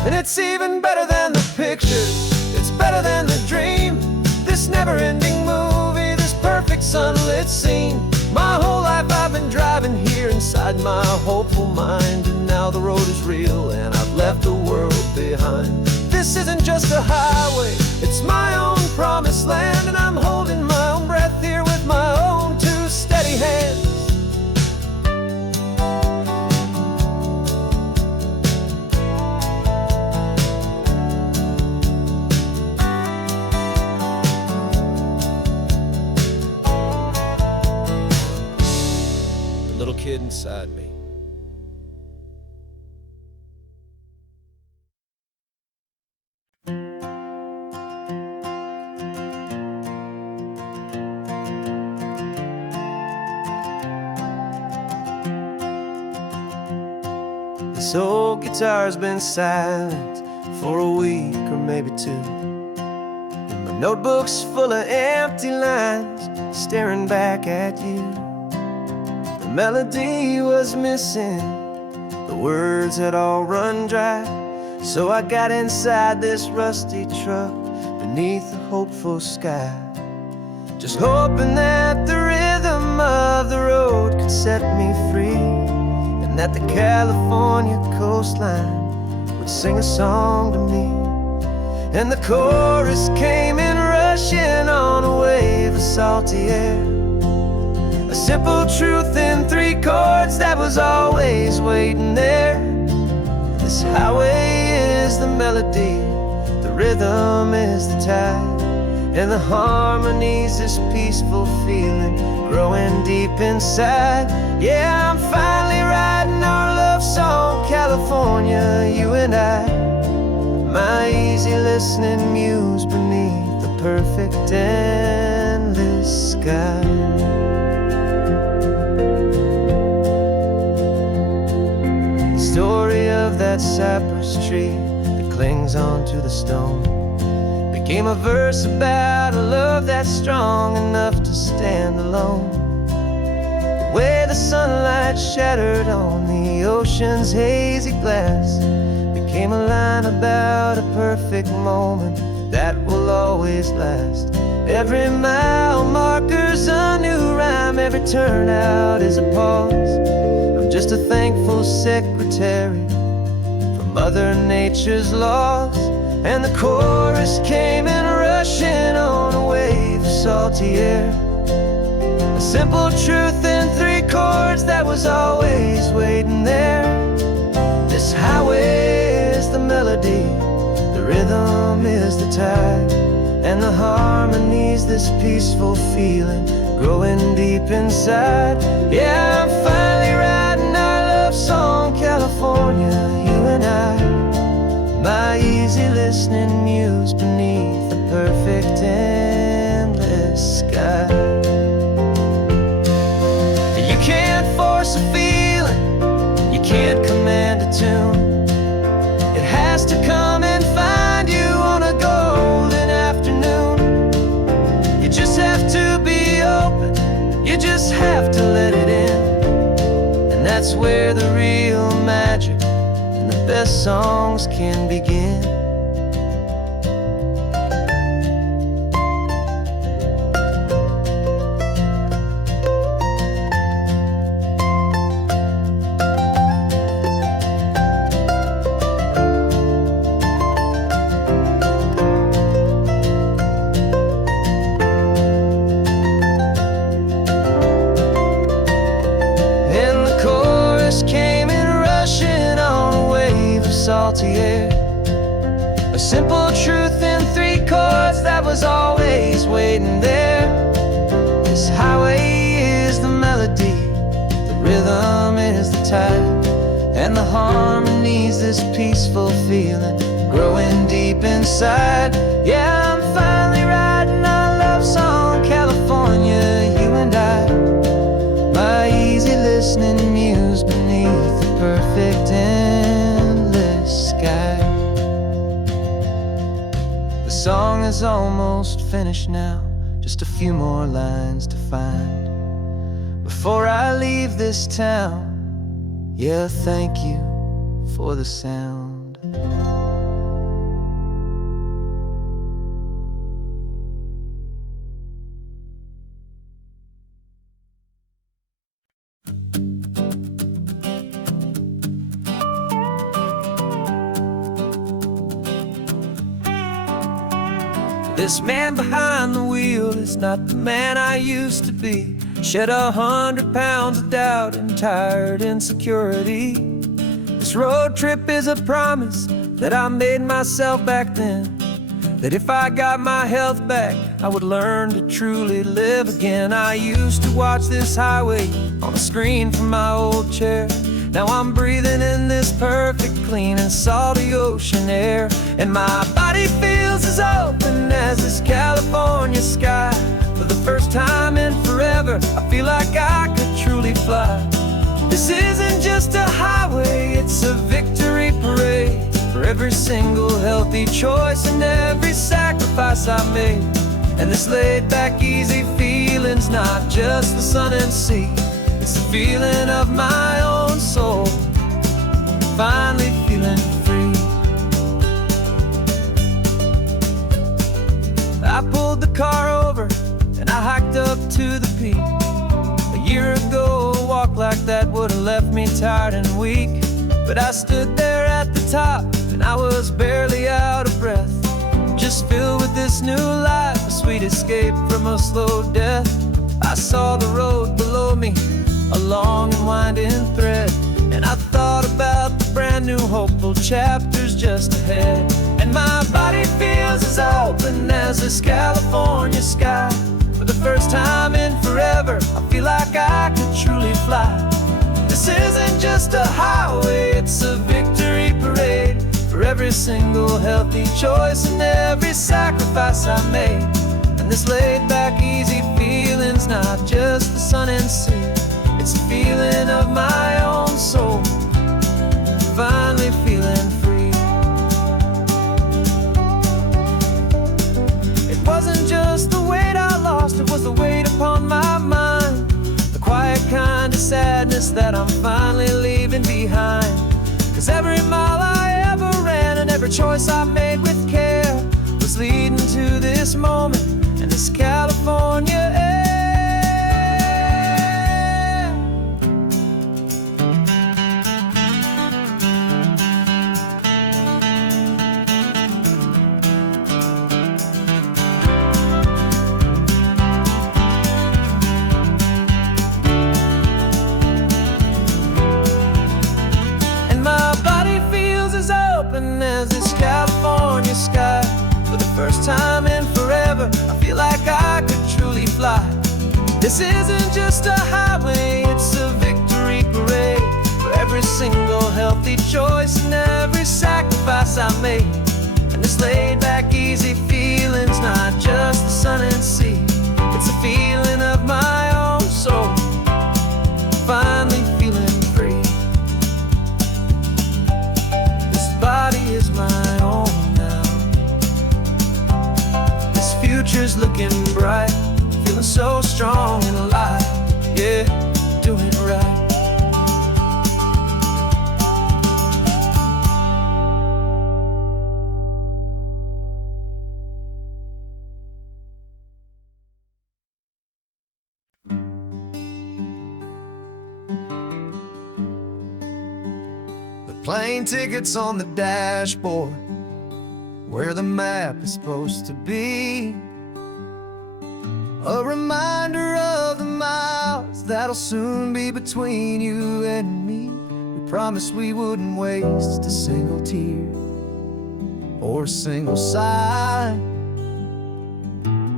And it's even better than the pictures, it's better than the dream, this never-ending movie, this perfect sunlit scene. My whole life I've been driving here inside my hopeful mind, and now the road is real and I've left the world behind. This isn't just a highway, it's my own promised land, and I'm holding my own breath here with my own 2 steady hands. Little kid inside me. This old guitar's been silent for a week or maybe 2, and my notebook's full of empty lines staring back at you. The melody was missing, the words had all run dry, so I got inside this rusty truck beneath the hopeful sky, just hoping that the rhythm of the road could set me free, and that the California coastline would sing a song to me. And the chorus came in rushing on a wave of salty air, a simple truth in 3 chords that was always waiting there. This highway is the melody, the rhythm is the tide, and the harmony's this peaceful feeling growing deep inside. Yeah, I'm finally writing our love song, California, you and I, my easy listening muse beneath the perfect endless sky. Story of that cypress tree that clings onto the stone became a verse about a love that's strong enough to stand alone. The way the sunlight shattered on the ocean's hazy glass became a line about a perfect moment that will always last. Every mile marker's a new rhyme, every turnout is a pause. I'm just a thankful secretary for Mother Nature's laws. And the chorus came in rushing on a wave of salty air. A simple truth in 3 chords that was always waiting there. This highway is the melody, the rhythm is the tide, and the harmony's this peaceful feeling growing deep inside. Yeah, I'm finally writing our love song, California, you and I. My easy listening muse beneath the perfect endless sky. You can't force a feeling, you can't command a tune. It has to come and find you on a golden afternoon. You just have to be open, you just have to let it in. And that's where the real magic and the best songs can begin. Salty air, a simple truth in 3 chords that was always waiting there. This highway is the melody, the rhythm is the tide, and the harmony's this peaceful feeling growing deep inside. Yeah, I'm finally writing our love song, California, you and I. My easy listening muse beneath the perfect sky. The song is almost finished now, just a few more lines to find before I leave this town. Yeah, thank you for the sound. This man behind the wheel is not the man I used to be. Shed 100 pounds of doubt and tired insecurity. This road trip is a promise that I made myself back then, that if I got my health back, I would learn to truly live again. I used to watch this highway on a screen from my old chair. Now I'm breathing in this perfect, clean and salty ocean air. And my body feels as open as this California sky. For the first time in forever, I feel like I could truly fly. This isn't just a highway, it's a victory parade for every single healthy choice and every sacrifice I made. And this laid back, easy feeling's not just the sun and sea, it's the feeling of my own soul, finally feeling free. I pulled the car over and I hiked up to the peak. A year ago, a walk like that would have left me tired and weak. But I stood there at the top and I was barely out of breath, just filled with this new life, a sweet escape from a slow death. I saw the road below me, a long and winding thread, and I thought about the brand new hopeful chapters just ahead. And my body feels as open as this California sky. For the first time in forever, I feel like I could truly fly. This isn't just a highway, it's a victory parade for every single healthy choice and every sacrifice I made. And this laid back, easy feeling's not just the sun and sea, it's a feeling of my own soul, finally feeling free. It wasn't just the weight I lost, it was the weight upon my mind, the quiet kind of sadness that I'm finally leaving behind. Cause every mile I ever ran and every choice I made with care was leading into this moment and this California air. And my body feels as open as this California sky. For the first time in forever, I feel like I could truly fly. This isn't just a highway, it's a victory parade for every single healthy choice and every sacrifice I made. And this laid back, easy feeling's not just the sun and sea, it's a feeling of my own soul, finally feeling free. This body is my own now. This future's looking bright, feeling so strong and alive. Yeah, doing it right. The plane tickets on the dashboard, where the map is supposed to be. A reminder of the miles that'll soon be between you and me. We promised we wouldn't waste a single tear or a single sigh.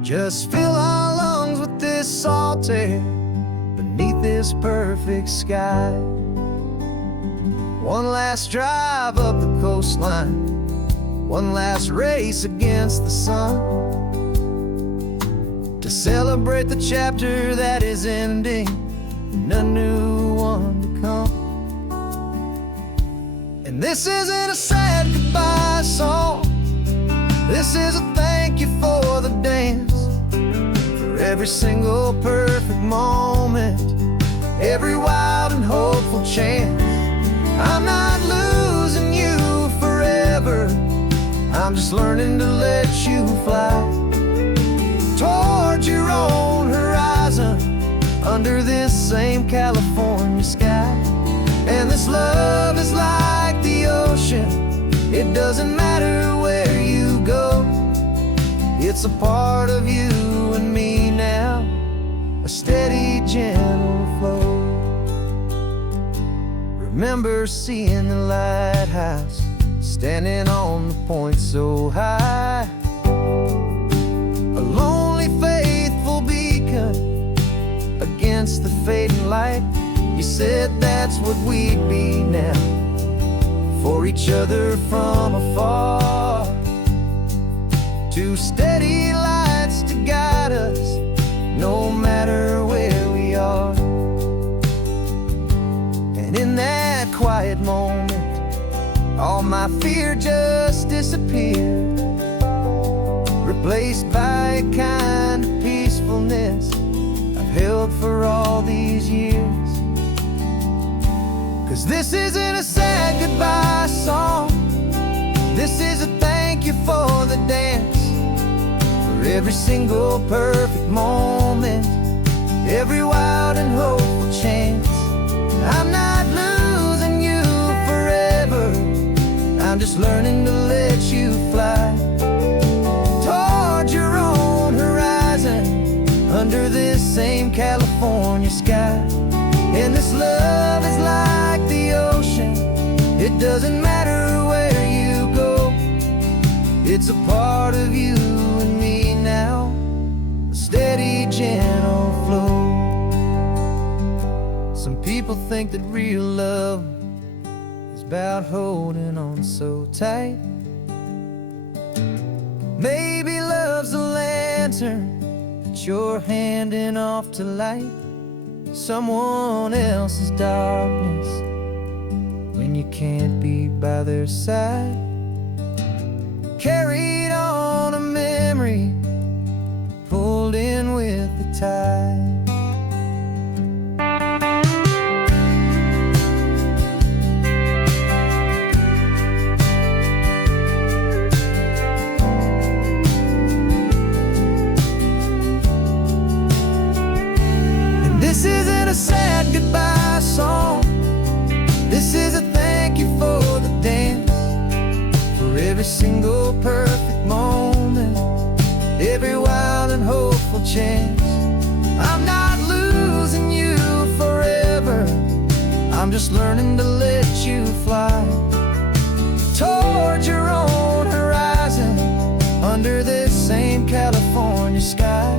Just fill our lungs with this salt air beneath this perfect sky. One last drive up the coastline, one last race against the sun, to celebrate the chapter that is ending and a new one to come. And this isn't a sad goodbye song, this is a thank you for the dance, for every single perfect moment, every wild and hopeful chance. I'm not losing you forever, I'm just learning to let you fly towards your own horizon, under this same California sky. And this love is like the ocean, it doesn't matter where you go, it's a part of you and me now, a steady, gentle flow. Remember seeing the lighthouse, standing on the point so high, a lonely, faithful beacon against the fading light. You said that's what we'd be now, for each other from afar. Two steady lights to guide us, no matter where we are. And in that quiet moment, all my fear just disappeared, replaced by a kind of peacefulness I've held for all these years. 'Cause this isn't a sad goodbye song, this is a thank you for the dance, for every single perfect moment, every wild and hopeful chance. I'm not losing you forever, I'm just learning to let you fly towards your own horizon, under this same California sky. And this love is like the ocean, it doesn't matter where you go, it's a part of you and me now, a steady, gentle flow. Some people think that real love is about holding on so tight. Maybe love's a lantern that you're handing off to light someone else's darkness when you can't be by their side. Carried on a memory, pulled in with the tide. beautiful chance. I'm not losing you forever, I'm just learning to let you fly towards your own horizon, under this same California sky.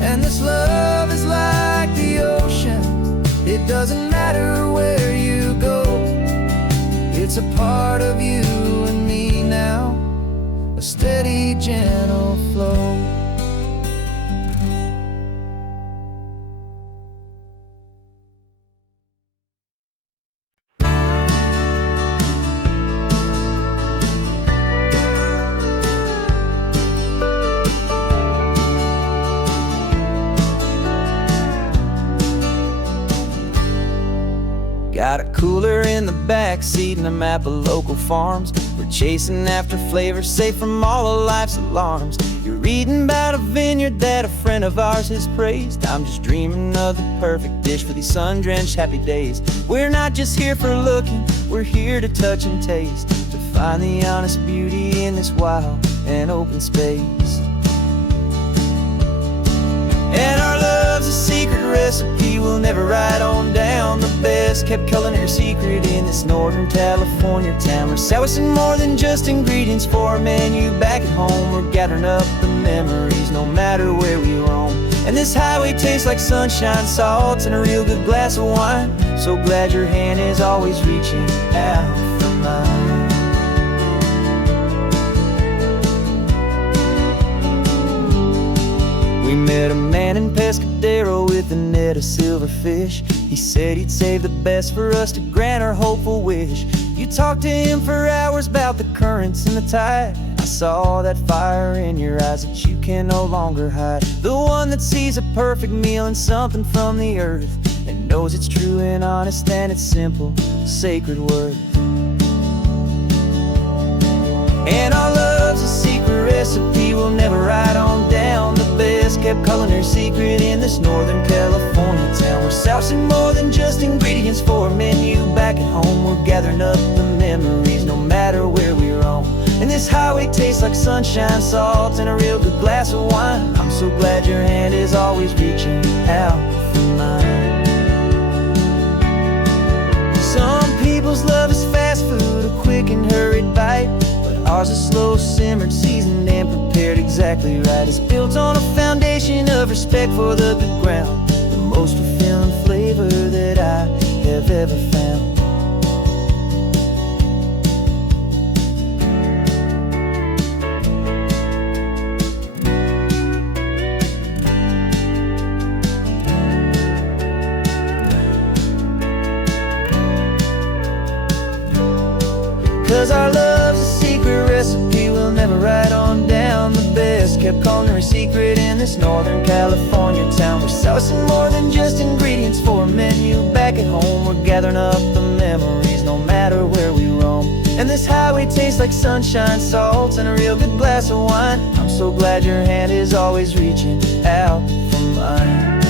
And this love is like the ocean, it doesn't matter where you go, it's a part of you and me now, a steady, gentle flow. Got a cooler in the back seat and a map of local farms. We're chasing after flavors safe from all of life's alarms. You're reading about a vineyard that a friend of ours has praised. I'm just dreaming of the perfect dish for these sun-drenched happy days. We're not just here for looking, we're here to touch and taste, to find the honest beauty in this wild and open space. And our love's a secret recipe we'll never write on down. The best kept culinary secret in this Northern California town. We're sourcing more than just ingredients for a menu back at home. We're gathering up the memories no matter where we roam. And this highway tastes like sunshine, salt, and a real good glass of wine. So glad your hand is always reaching out for mine. We met a man in Pescadero with a net of silverfish. He said he'd save the best for us to grant our hopeful wish. You talked to him for hours about the currents and the tide. I saw that fire in your eyes that you can no longer hide. The one that sees a perfect meal in something from the earth, and knows it's true and honest and it's simple, sacred worth. And our love's a secret recipe we'll never write on down. The best kept culinary secret in this Northern California town. We're sourcing more than just ingredients for a menu back at home. We're gathering up the memories no matter where we roam. And this highway tastes like sunshine, salt, and a real good glass of wine. I'm so glad your hand is always reaching out for mine. Some people's love is fast food, a quick and hurried bite. Ours is slow, simmered, seasoned, and prepared exactly right. It's built on a foundation of respect for the good ground, the most fulfilling flavor that I have ever found. 'Cause our love's a secret recipe we'll never write on down. The best kept culinary secret in this Northern California town. We're sourcing more than just ingredients for a menu back at home. We're gathering up the memories no matter where we roam. And this highway tastes like sunshine, salt, and a real good glass of wine. I'm so glad your hand is always reaching out for mine.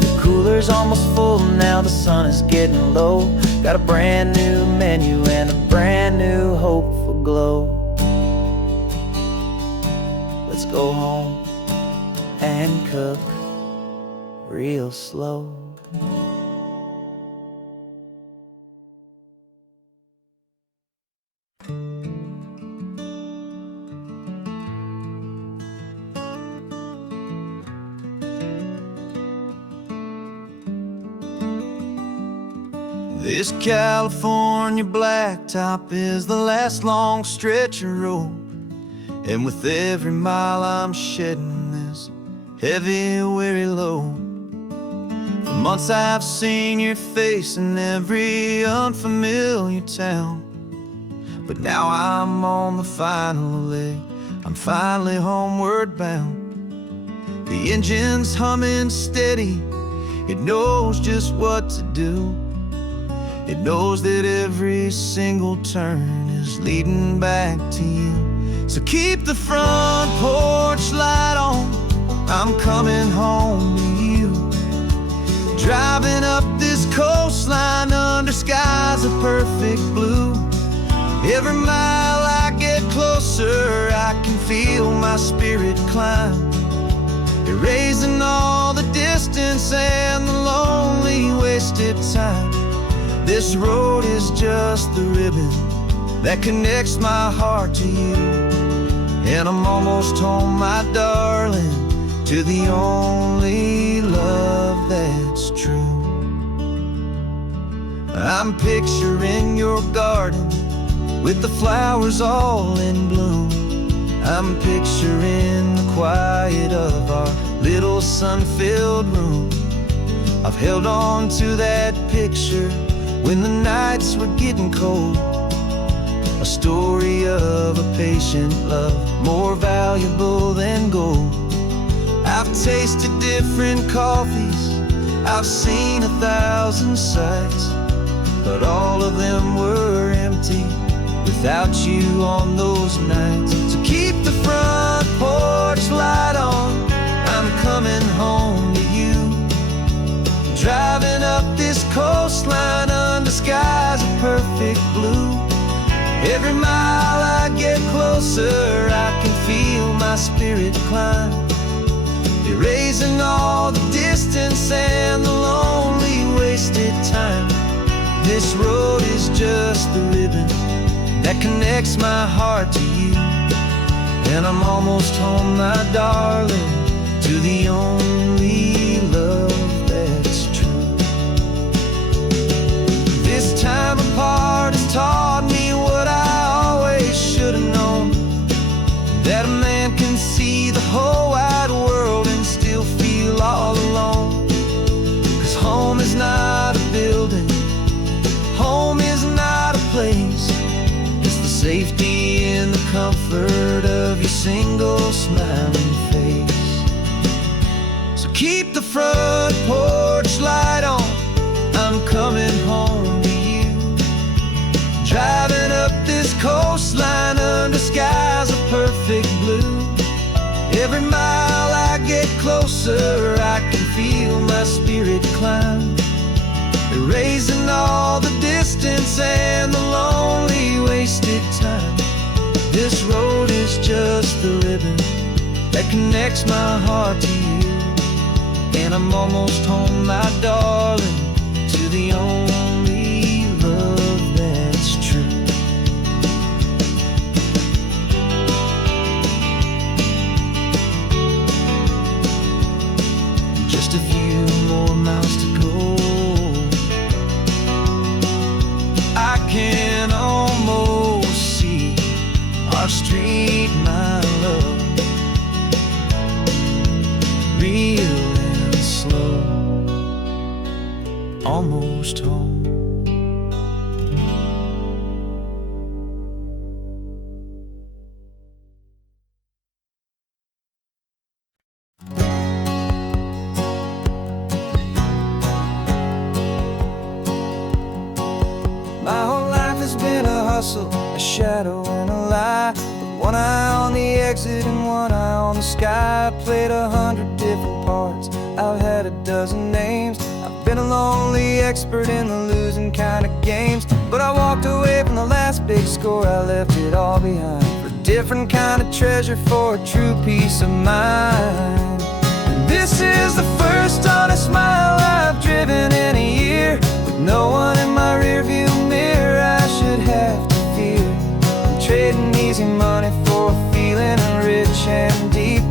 The cooler's almost full now, the sun is getting low. Got a brand new menu and a brand new hopeful glow. Let's go home and cook real slow. This California blacktop is the last long stretch of road, and with every mile I'm shedding this heavy, weary load. For months I've seen your face in every unfamiliar town, but now I'm on the final leg, I'm finally homeward bound. The engine's humming steady, it knows just what to do. It knows that every single turn is leading back to you. So keep the front porch light on, I'm coming home to you. Driving up this coastline under skies of perfect blue. Every mile I get closer, I can feel my spirit climb, erasing all the distance and the lonely wasted time. This road is just the ribbon that connects my heart to you, and I'm almost home, my darling, to the only love that's true. I'm picturing your garden with the flowers all in bloom. I'm picturing the quiet of our little sun-filled room. I've held on to that picture when the nights were getting cold, a story of a patient love, more valuable than gold. I've tasted different coffees, I've seen 1,000 sights, but all of them were empty without you on those nights. So keep the front porch light on, I'm coming home to you. Driving up this coastline under skies of perfect blue. Every mile I get closer, I can feel my spirit climb, erasing all the distance and the lonely wasted time. This road is just the ribbon that connects my heart to you, and I'm almost home, my darling, to the only love that's true. This time apart has taught me what I always should have known, that a man can see the whole wide world and still feel all alone. 'Cause home is not a building, home is not a place, it's the safety and the comfort of your single smiling face. So keep the front porch light on, I'm coming home to you. Driving up this coastline under skies of perfect blue. Every mile I get closer, I can feel my spirit climb, erasing all the distance and the lonely wasted time. This road is just the ribbon that connects my heart to you, and I'm almost home, my darling, to the only love that's true. Just a few more miles to go, I can almost see our street, my love, real and slow, almost home. My whole life has been a hustle, a shadow and a lie, with one eye on the exit and one eye on the sky. I played 100 different parts, I've had a dozen names. I've been a lonely expert in the losing kind of games, but I walked away from the last big score, I left it all behind for a different kind of treasure, for a true peace of mind. And this is the first honest mile I've driven in a year, with no one in my rearview mirror I should have to fear. I'm trading easy money for a feeling rich and deep,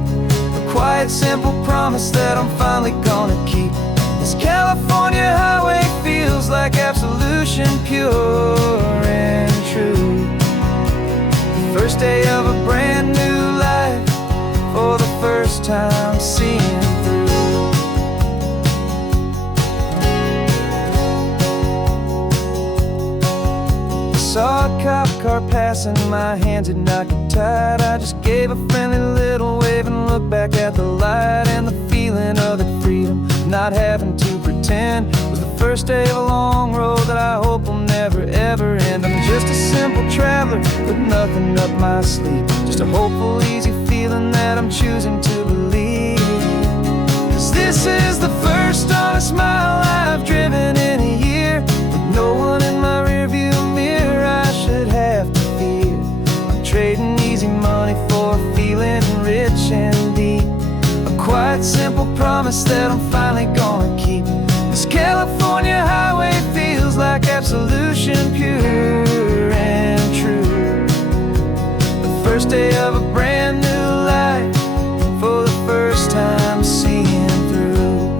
a quiet simple promise that I'm finally gonna keep. This California highway feels like absolution, pure and true. The first day of a brand new life, for the first time seeing through. Saw a cop car passing, my hands had not got tied. I just gave a friendly little wave and looked back at the light, and the feeling of that freedom, not having to pretend, was the first day of a long road that I hope will never ever end. I'm just a simple traveler with nothing up my sleeve, just a hopeful easy feeling that I'm choosing to believe. 'Cause this is the first honest mile I've driven in a year, with no one in my rearview mirror I should have to fear. I'm trading easy money for a feeling promise that I'm finally gonna keep. This California highway feels like absolution, pure and true. The first day of a brand new life, for the first time seeing through.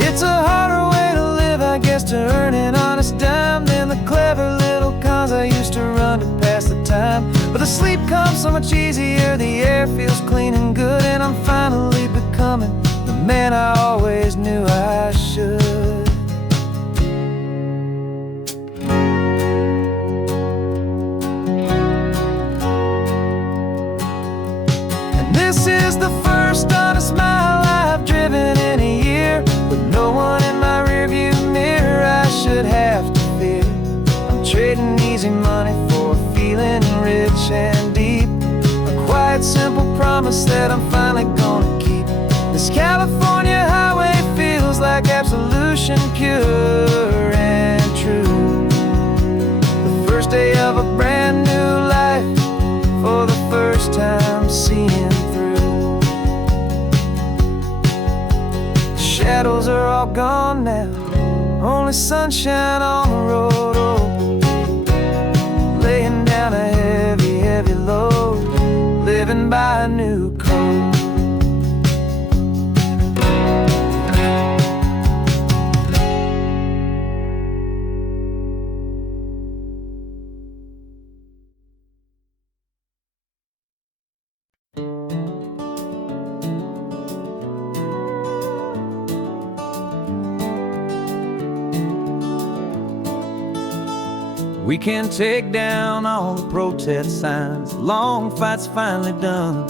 It's a harder way to live, I guess, to earn an honest dime than the clever little cons I used to run to pass the time. But the sleep comes so much easier, the air feels clean and good, and I'm finally becoming the man I always knew I should. And this is the first honest mile I've driven in a year, with no one in my rearview mirror I should have to fear. I'm trading easy money for a feeling rich and deep, a quiet, simple promise that I'm finally gonna keep. This California highway feels like absolution, pure and true. The first day of a brand new life, for the first time seeing through. The shadows are all gone now, only sunshine on the road. Oh, laying down a heavy, heavy load, living by a new code. We can take down all the protest signs, the long fight's finally done.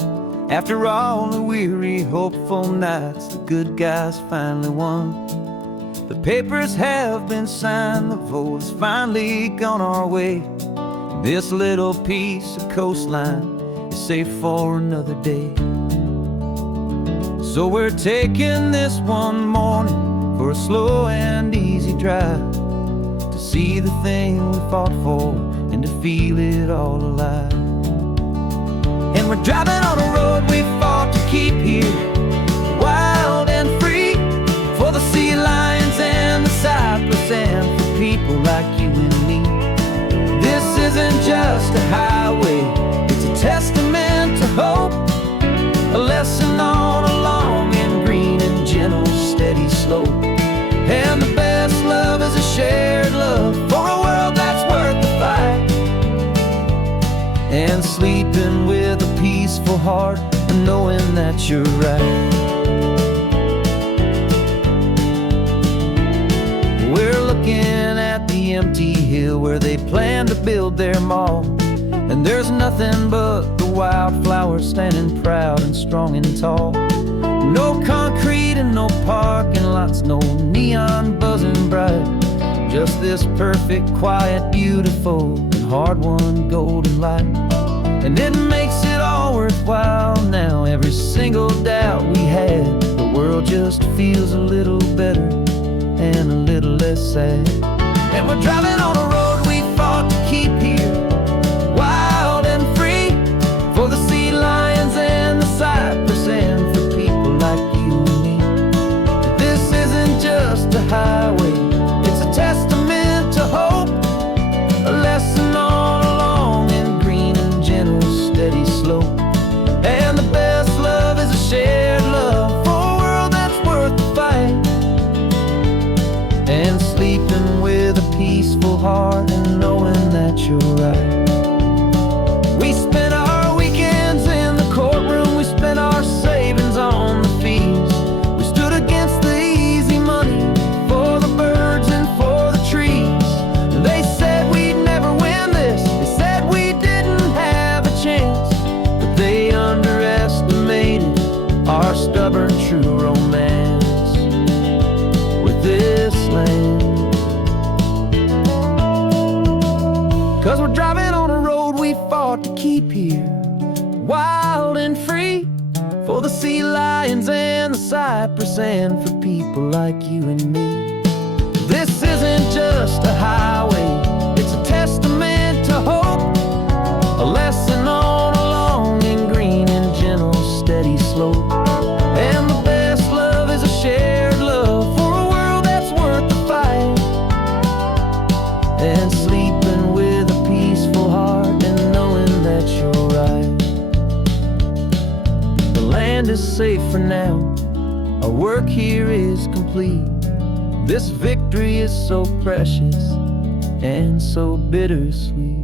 After all the weary, hopeful nights, the good guys finally won. The papers have been signed, the vote has finally gone our way. This little piece of coastline is safe for another day. So we're taking this one morning for a slow and easy drive, to see the thing we fought for and to feel it all alive. And we're driving on a road we fought to keep here, wild and free, for the sea lions and the cypress and for people like you and me. This isn't just a highway, it's a testament to hope, a lesson on a long and green and gentle steady slope. And the best love is a shared love for a world that's worth the fight, and sleeping with a peaceful heart and knowing that you're right. We're looking at the empty hill where they plan to build their mall, and there's nothing but the wildflowers standing proud and strong and tall. No concrete and no parking lots, no neon buzzing bright, just this perfect, quiet, beautiful, and hard-won golden light. And it makes it all worthwhile now, every single doubt we had. The world just feels a little better and a little less sad. And we're driving on a road we fought to keep here, wild and free, for the sea lions and the cypress and for people like you and me. This isn't just a highway, it's a testament to hope, a lesson on a long and green and gentle steady slope. And the best love is a shared love for a world that's worth the fight, and sleeping with a peaceful heart and knowing that you're right. We spent our weekends in the courtroom, we spent our savings on the fees. We stood against the easy money for the birds and for the trees. And they said we'd never win this, they said we didn't have a chance, but they underestimated our stubborn true romance with this land. 'Cause we're driving on a road we fought to keep here, wild and free, for the sea lions and the cypress and for people like you and me. This isn't just a highway, it's a testament to hope, a lesson on a long and green and gentle steady slope. and sleeping with a peaceful heart and knowing that you're right. The land is safe for now, our work here is complete. This victory is so precious and so bittersweet.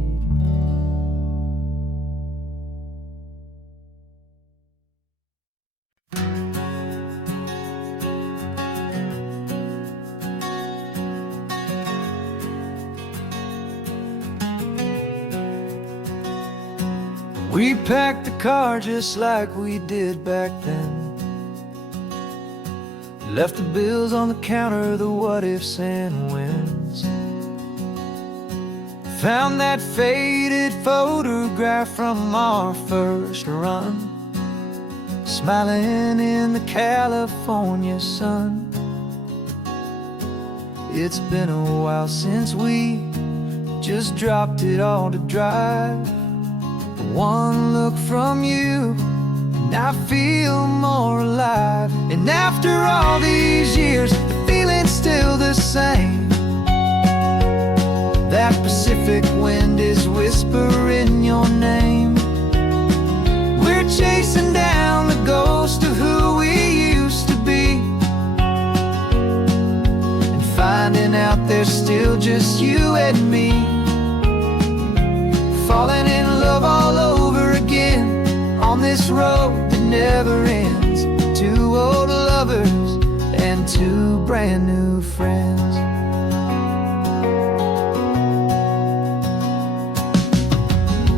We packed the car just like we did back then. Left the bills on the counter, the what ifs and whens. Found that faded photograph from our first run, smiling in the California sun. It's been a while since we just dropped it all to drive. One look from you and I feel more alive. And after all these years, the feeling's still the same. That Pacific wind is whispering your name. We're chasing down the ghost of who we used to be, and finding out there's still just you and me. Falling in love all over again on this road that never ends. Two old lovers and two brand new friends.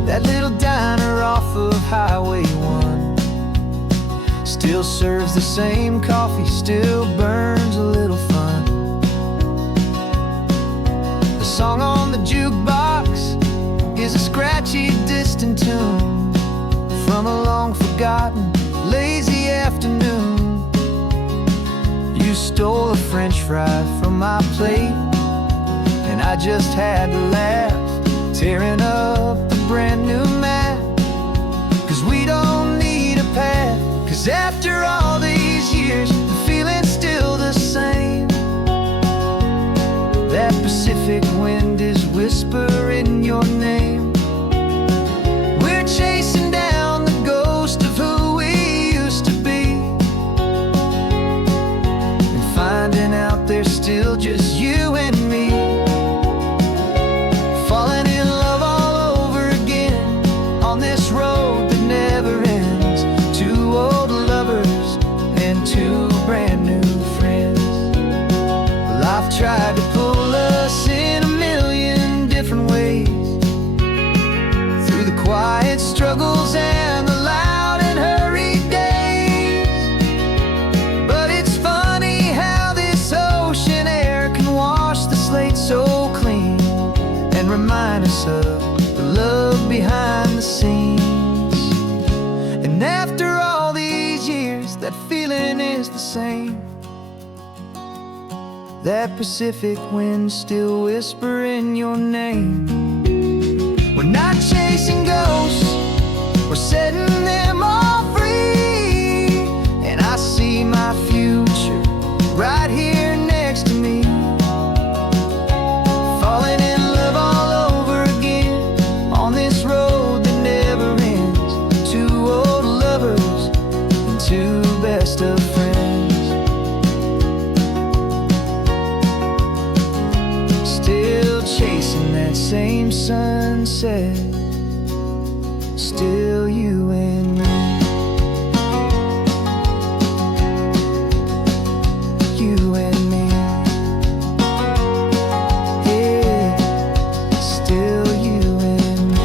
That little diner off of Highway 1 still serves the same coffee, still burns a little fun. The song on the jukebox is a scratchy, distant tune from a long-forgotten, lazy afternoon. You stole a French fry from my plate, and I just had to laugh, tearing up a brand new map. 'Cause we don't need a path, 'cause after all these years, the feeling's still the same. That Pacific wind is whispering your name. We're chasing down the ghost of who we used to be, and finding out there's still just you and me. Falling in love all over again on this road that never ends. Two old lovers and two brand new friends. Life tried to pull us in a million different ways, through the quiet struggles and the loud and hurried days. But it's funny how this ocean air can wash the slate so clean and remind us of the love behind the scenes. And after all these years, that feeling is the same. That Pacific wind still whispering your name. We're not chasing ghosts, we're setting them all free. And I see my future right here next to me. Falling in love all over again on this road that never ends. Two old lovers and two best of friends. Still chasing that same sunset, still you and me. You and me. Yeah, still you and me.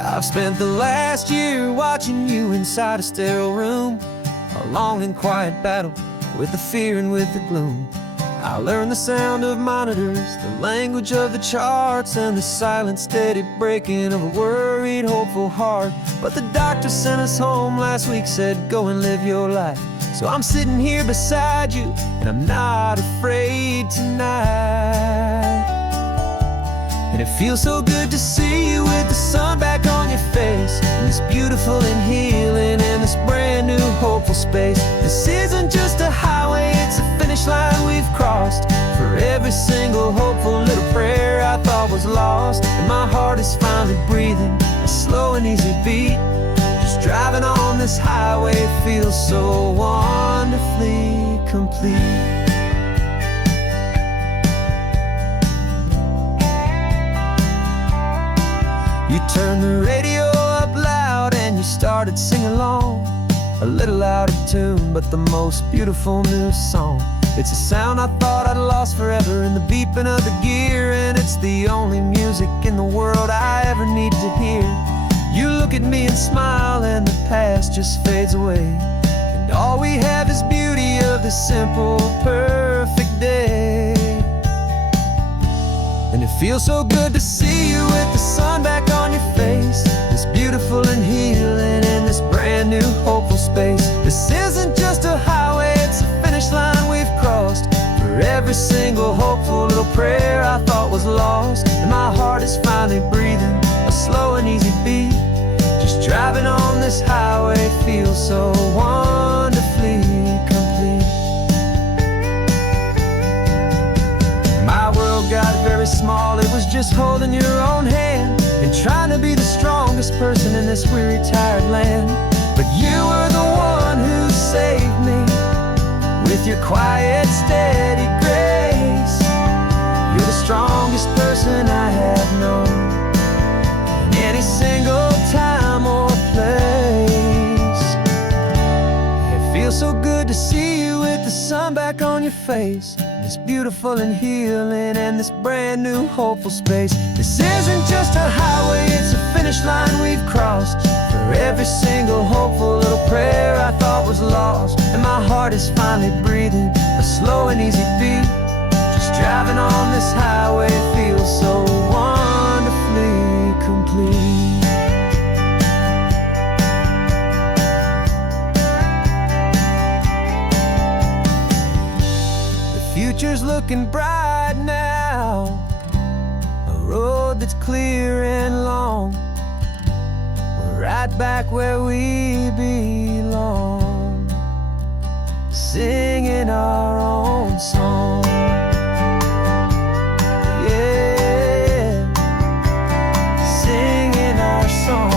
I've spent the last year watching you inside a sterile room, a long and quiet battle with the fear and with the gloom. I learned the sound of monitors, the language of the charts, and the silent, steady breaking of a worried, hopeful heart. But the doctor sent us home last week, said, go and live your life. So I'm sitting here beside you, and I'm not afraid tonight. And it feels so good to see you with the sun back on your face, and this beautiful and healing in this brand new hopeful space. This isn't just a highway, it's a finish line we've crossed. For every single hopeful little prayer I thought was lost, and my heart is finally breathing a slow and easy beat. Just driving on this highway feels so wonderfully complete. You turned the radio up loud and you started singing along, a little out of tune, but the most beautiful new song. It's a sound I thought I'd lost forever in the beeping of the gear, and it's the only music in the world I ever need to hear. You look at me and smile, and the past just fades away, and all we have is beauty of this simple, perfect day. And it feels so good to see you with the sun back on your face, this beautiful and healing in this brand new hopeful space. This isn't just a highway, it's a finish line we've crossed. For every single hopeful little prayer I thought was lost, and my heart is finally breathing a slow and easy beat. Just driving on this highway feels so wonderfully complete. My world got very small, it was just holding your own hand and trying to be the strongest person in this weary, tired land. But you were the one who saved me with your quiet, steady grace. You're the strongest person I have known in any single time or place. It feels so good to see you with the sun back on your face, this beautiful and healing and this brand new hopeful space. This isn't just a highway, it's a finish line we've crossed. For every single hopeful little prayer I thought was lost, and my heart is finally breathing a slow and easy beat. Just driving on this highway feels so wonderfully complete. Future's looking bright now, a road that's clear and long. We're right back where we belong, singing our own song. Yeah, singing our song.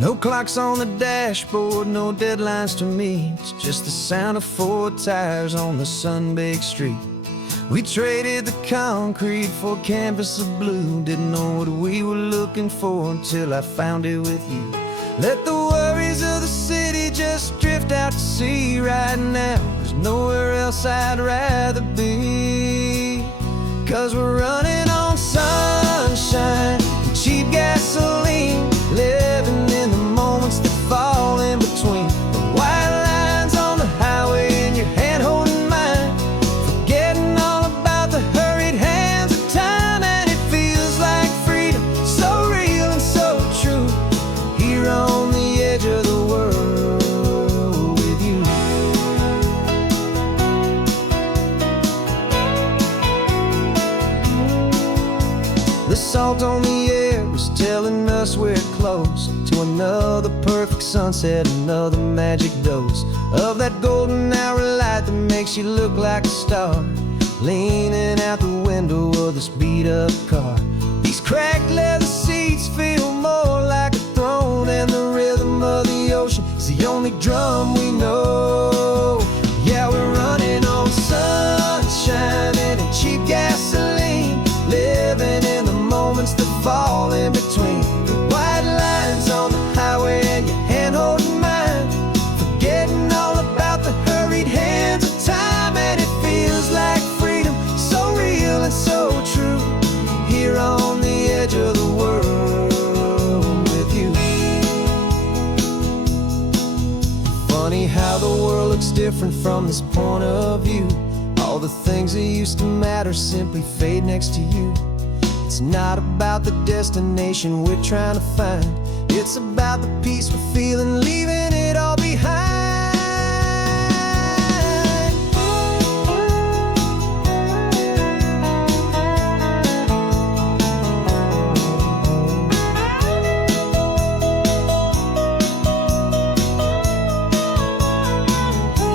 No clocks on the dashboard, no deadlines to meet. It's just the sound of 4 tires on the sun-baked street. We traded the concrete for a canvas of blue. Didn't know what we were looking for until I found it with you. Let the worries of the city just drift out to sea right now. There's nowhere else I'd rather be, 'cause we're running on sunshine and cheap gasoline, living in the moments that fall in between. The white lines on the highway and your hand holding mine, forgetting all about the hurried hands of time. And it feels like freedom, so real and so true, here on the edge of the world with you. The salt on the air is telling us we're close to another perfect sunset, another magic dose of that golden hour light that makes you look like a star, leaning out the window of this beat-up car. These cracked leather seats feel more like a throne, and the rhythm of the ocean is the only drum we know. Yeah, we're running on sunshine and cheap gasoline, living in the moments that fall in between. The white lines on the highway and your hand holding mine, forgetting all about different from this point of view. All the things that used to matter simply fade next to you. It's not about the destination we're trying to find. It's about the peace we're feeling, leaving it all behind.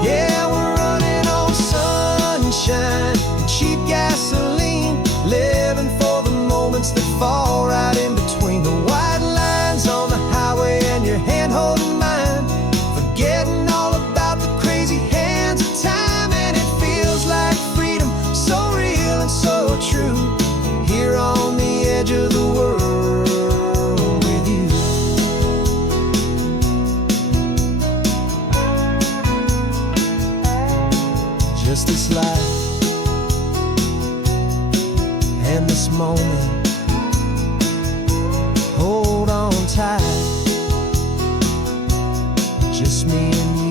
Yeah, we're running on sunshine and cheap gasoline, living for the moments that fall right in between the white lines on the highway and your hand holding mine, forgetting all about the crazy hands of time. And it feels like freedom, so real and so true, here on the edge of the world with you. Just this life and this moment, hold on tight, just me and you.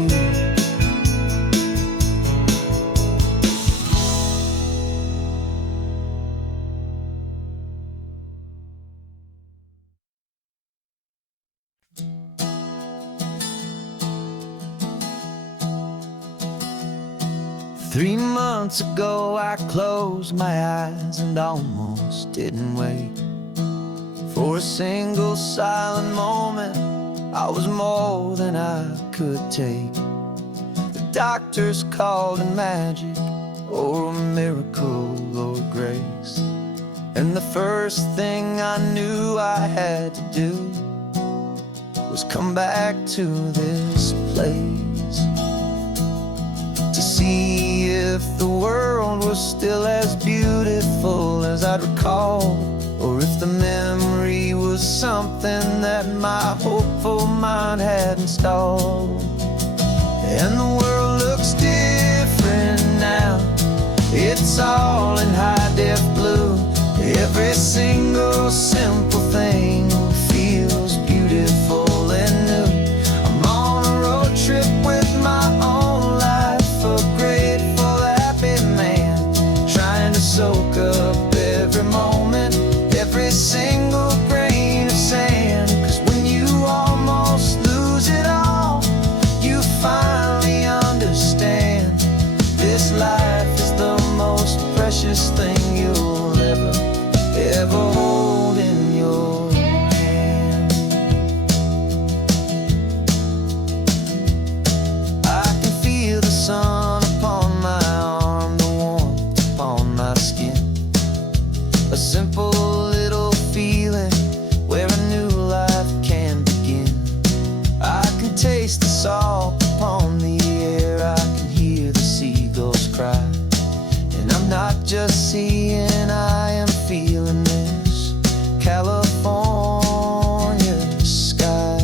3 months ago I closed my eyes and almost didn't wake. For a single silent moment, I was more than I could take. The doctors called it magic, or a miracle, or grace. And the first thing I knew I had to do was come back to this place, to see if the world was still as beautiful as I'd recall, or if the memory was something that my hopeful mind had installed. And the world looks different now, it's all in high-def blue. Every single simple thing feels beautiful and new. I'm on a road trip with my own life, a grateful, happy man, trying to soak up every moment, every single grain of sand. 'Cause when you almost lose it all, you finally understand this life is the most precious thing you'll ever hold in your hand. I can feel the sun upon my arm, the warmth upon my skin, a simple little feeling where a new life can begin. I can taste the salt upon the air, I can hear the seagulls cry, and I'm not just seeing, I am feeling this California sky.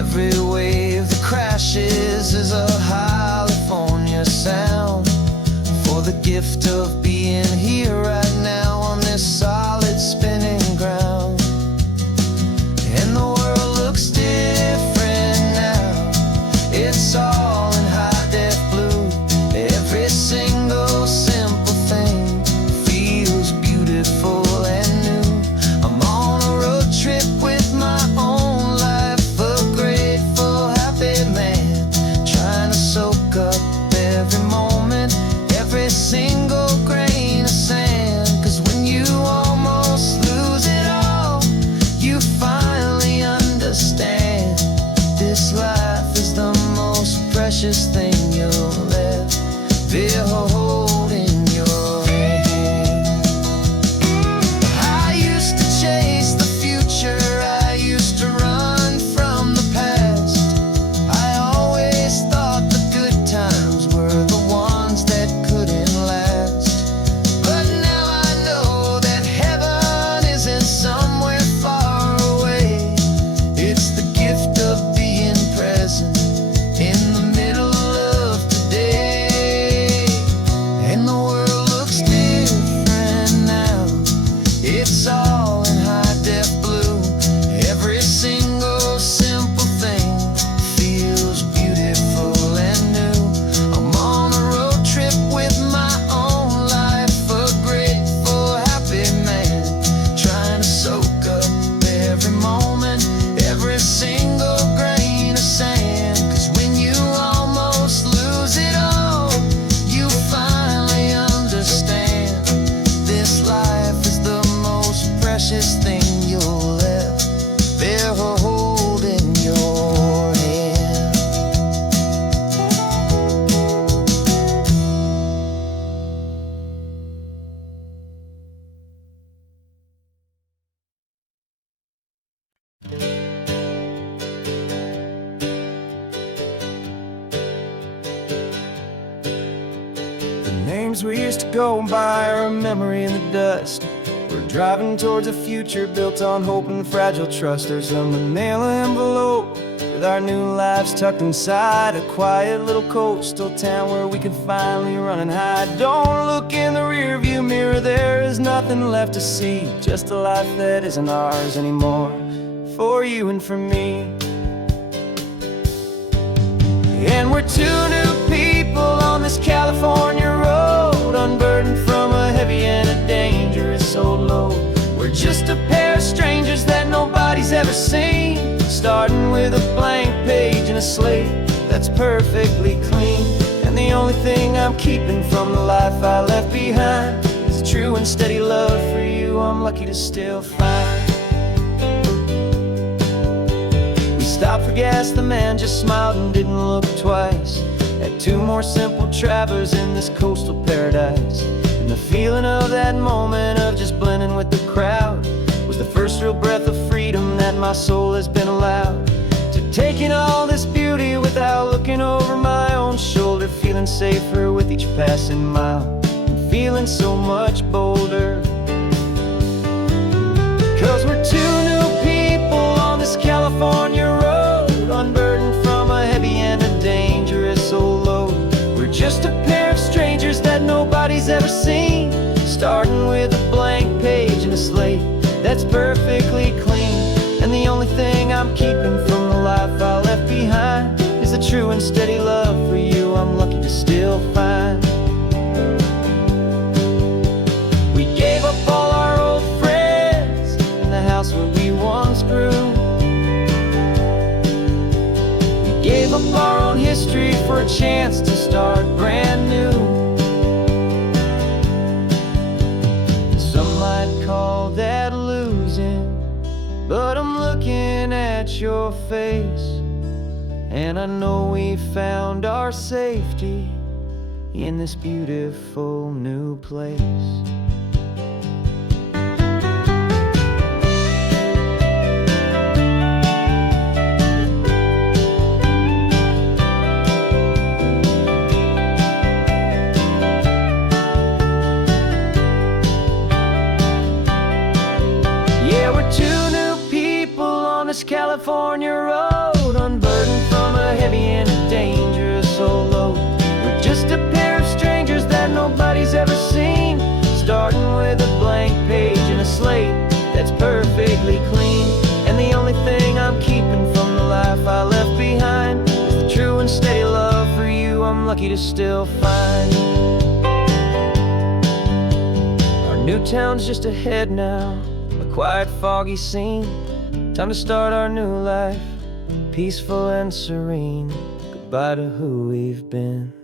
Every wave that crashes is a California sound, for the gift of being here right now on this solid spinning ground. And the world looks different now, it's all in high-def blue. Every single simple thing feels beautiful and new. I'm on a road trip with my own life, a grateful, happy man, trying to soak up every moment, every single grain of sand. 'Cause when you almost lose it all, you finally understand this life is the most precious thing you'll ever hold in your hand. I used to chase the future, I used to run from the past. I always thought the good times were the ones that couldn't last. But now I know that heaven isn't somewhere far away. It's the gift of being present in the middle of today. dreams we used to go by are a memory in the dust. We're driving towards a future built on hope and fragile trust. There's a manila envelope with our new lives tucked inside, a quiet little coastal town where we can finally run and hide. Don't look in the rearview mirror, there is nothing left to see, just a life that isn't ours anymore, for you and for me. And we're two new people on this California road, unburdened from a heavy and a dangerous old load. We're just a pair of strangers that nobody's ever seen, starting with a blank page and a slate that's perfectly clean. And the only thing I'm keeping from the life I left behind is a true and steady love for you I'm lucky to still find. We stopped for gas, the man just smiled and didn't look twice. Had two more simple travelers in this coastal paradise. And the feeling of that moment of just blending with the crowd was the first real breath of freedom that my soul has been allowed to take in all this beauty without looking over my own shoulder, feeling safer with each passing mile and feeling so much bolder. Cause we're two new people on this California road, unburdened from a heavy and a dangerous old load. We're just a pair of strangers that nobody's ever seen, starting with a blank page and a slate that's perfectly clean. And the only thing I'm keeping from the life I left behind is a true and steady love for you I'm lucky to still find. We gave up all our old friends and the house where we once grew. We gave up our own history for a chance to start brand new. Some might call that losing, but I'm looking at your face, and I know we found our safety in this beautiful new place. California road, unburdened from a heavy and a dangerous old load. We're just a pair of strangers that nobody's ever seen, starting with a blank page and a slate that's perfectly clean. And the only thing I'm keeping from the life I left behind is the true and steady love for you I'm lucky to still find. Our new town's just ahead now, a quiet foggy scene. Time to start our new life, peaceful and serene. Goodbye to who we've been.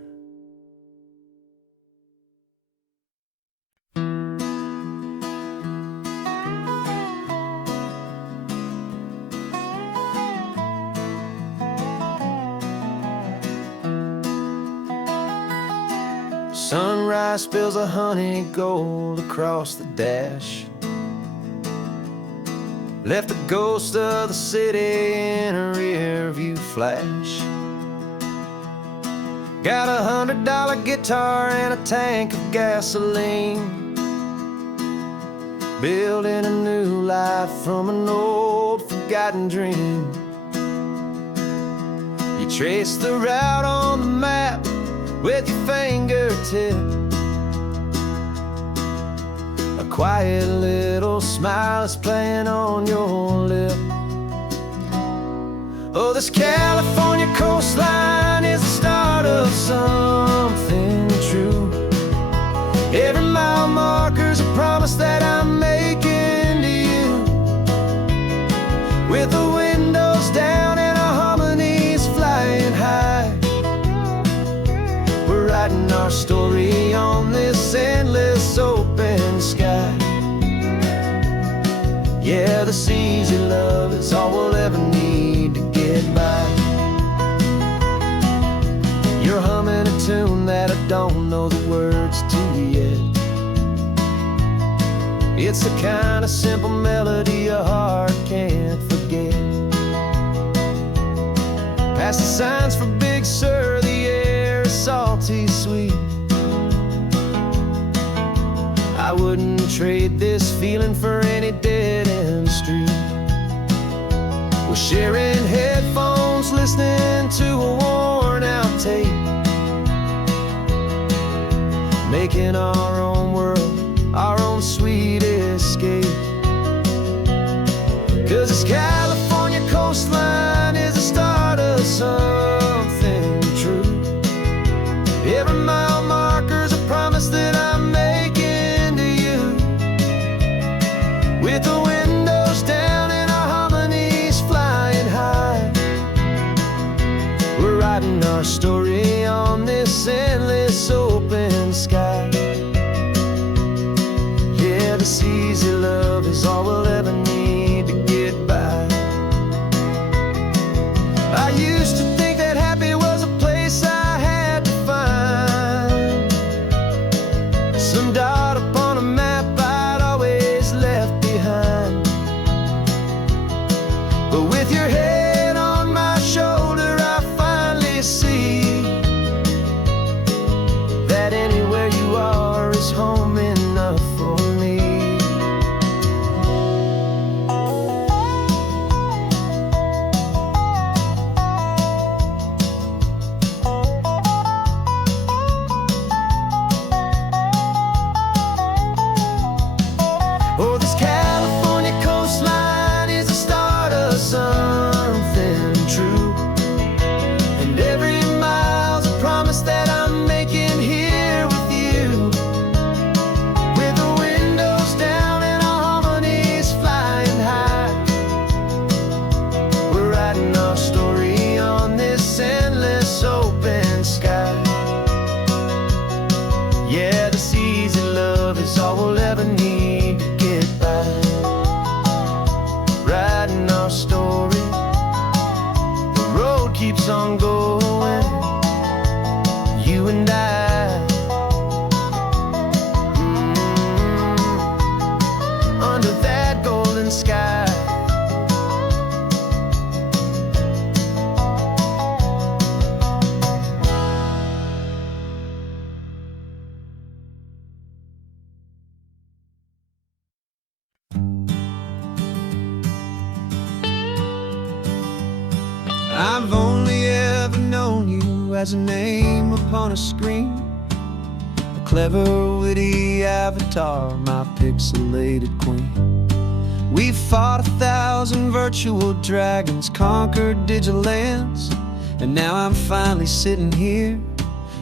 Sunrise spills a honey gold across the dash, left the ghost of the city in a rear view flash. Got $100 guitar and a tank of gasoline, building a new life from an old forgotten dream. You trace the route on the map with your fingertip, a quiet little smile is playing on your lip. Oh, this California coastline is the start of something true. Every mile marker's a promise that I'm making to you. With the windows down and our harmonies flying high, we're writing our story on this endless open sky. Yeah, this easy love is all we'll ever need to get by. You're humming a tune that I don't know the words to yet. It's the kind of simple melody your heart can't forget. Past the signs for Big Sur, the air is salty sweet. wouldn't trade this feeling for any dead-end street. We're sharing headphones, listening to a worn-out tape, making our own world, our own sweet escape. 'Cause this California coastline is the start of something true. Every mile marker's a promise that I'm making to you. With the windows down and our harmonies flying high, we're writing our story on this endless open sky. Yeah, this easy love is all we'll ever need to get by. I used to think that happy was a place I had to find, some dot upon a map I'd always left behind. But with your head on my shoulder, I finally see that anywhere you are is home enough for me. Oh, this California coastline is the start of something true. And every mile's a promise that I'm making here with you. With the windows down and our harmonies flying high, we're writing our story on this endless open sky. Yeah, this easy love is all we'll ever need to get by. Writing our story, the road keeps on going, you and I. Under that golden sky. I've only ever known you as a name upon a screen, a clever, witty avatar, my pixelated queen. We've fought 1,000 virtual dragons, conquered digital lands, and now I'm finally sitting here,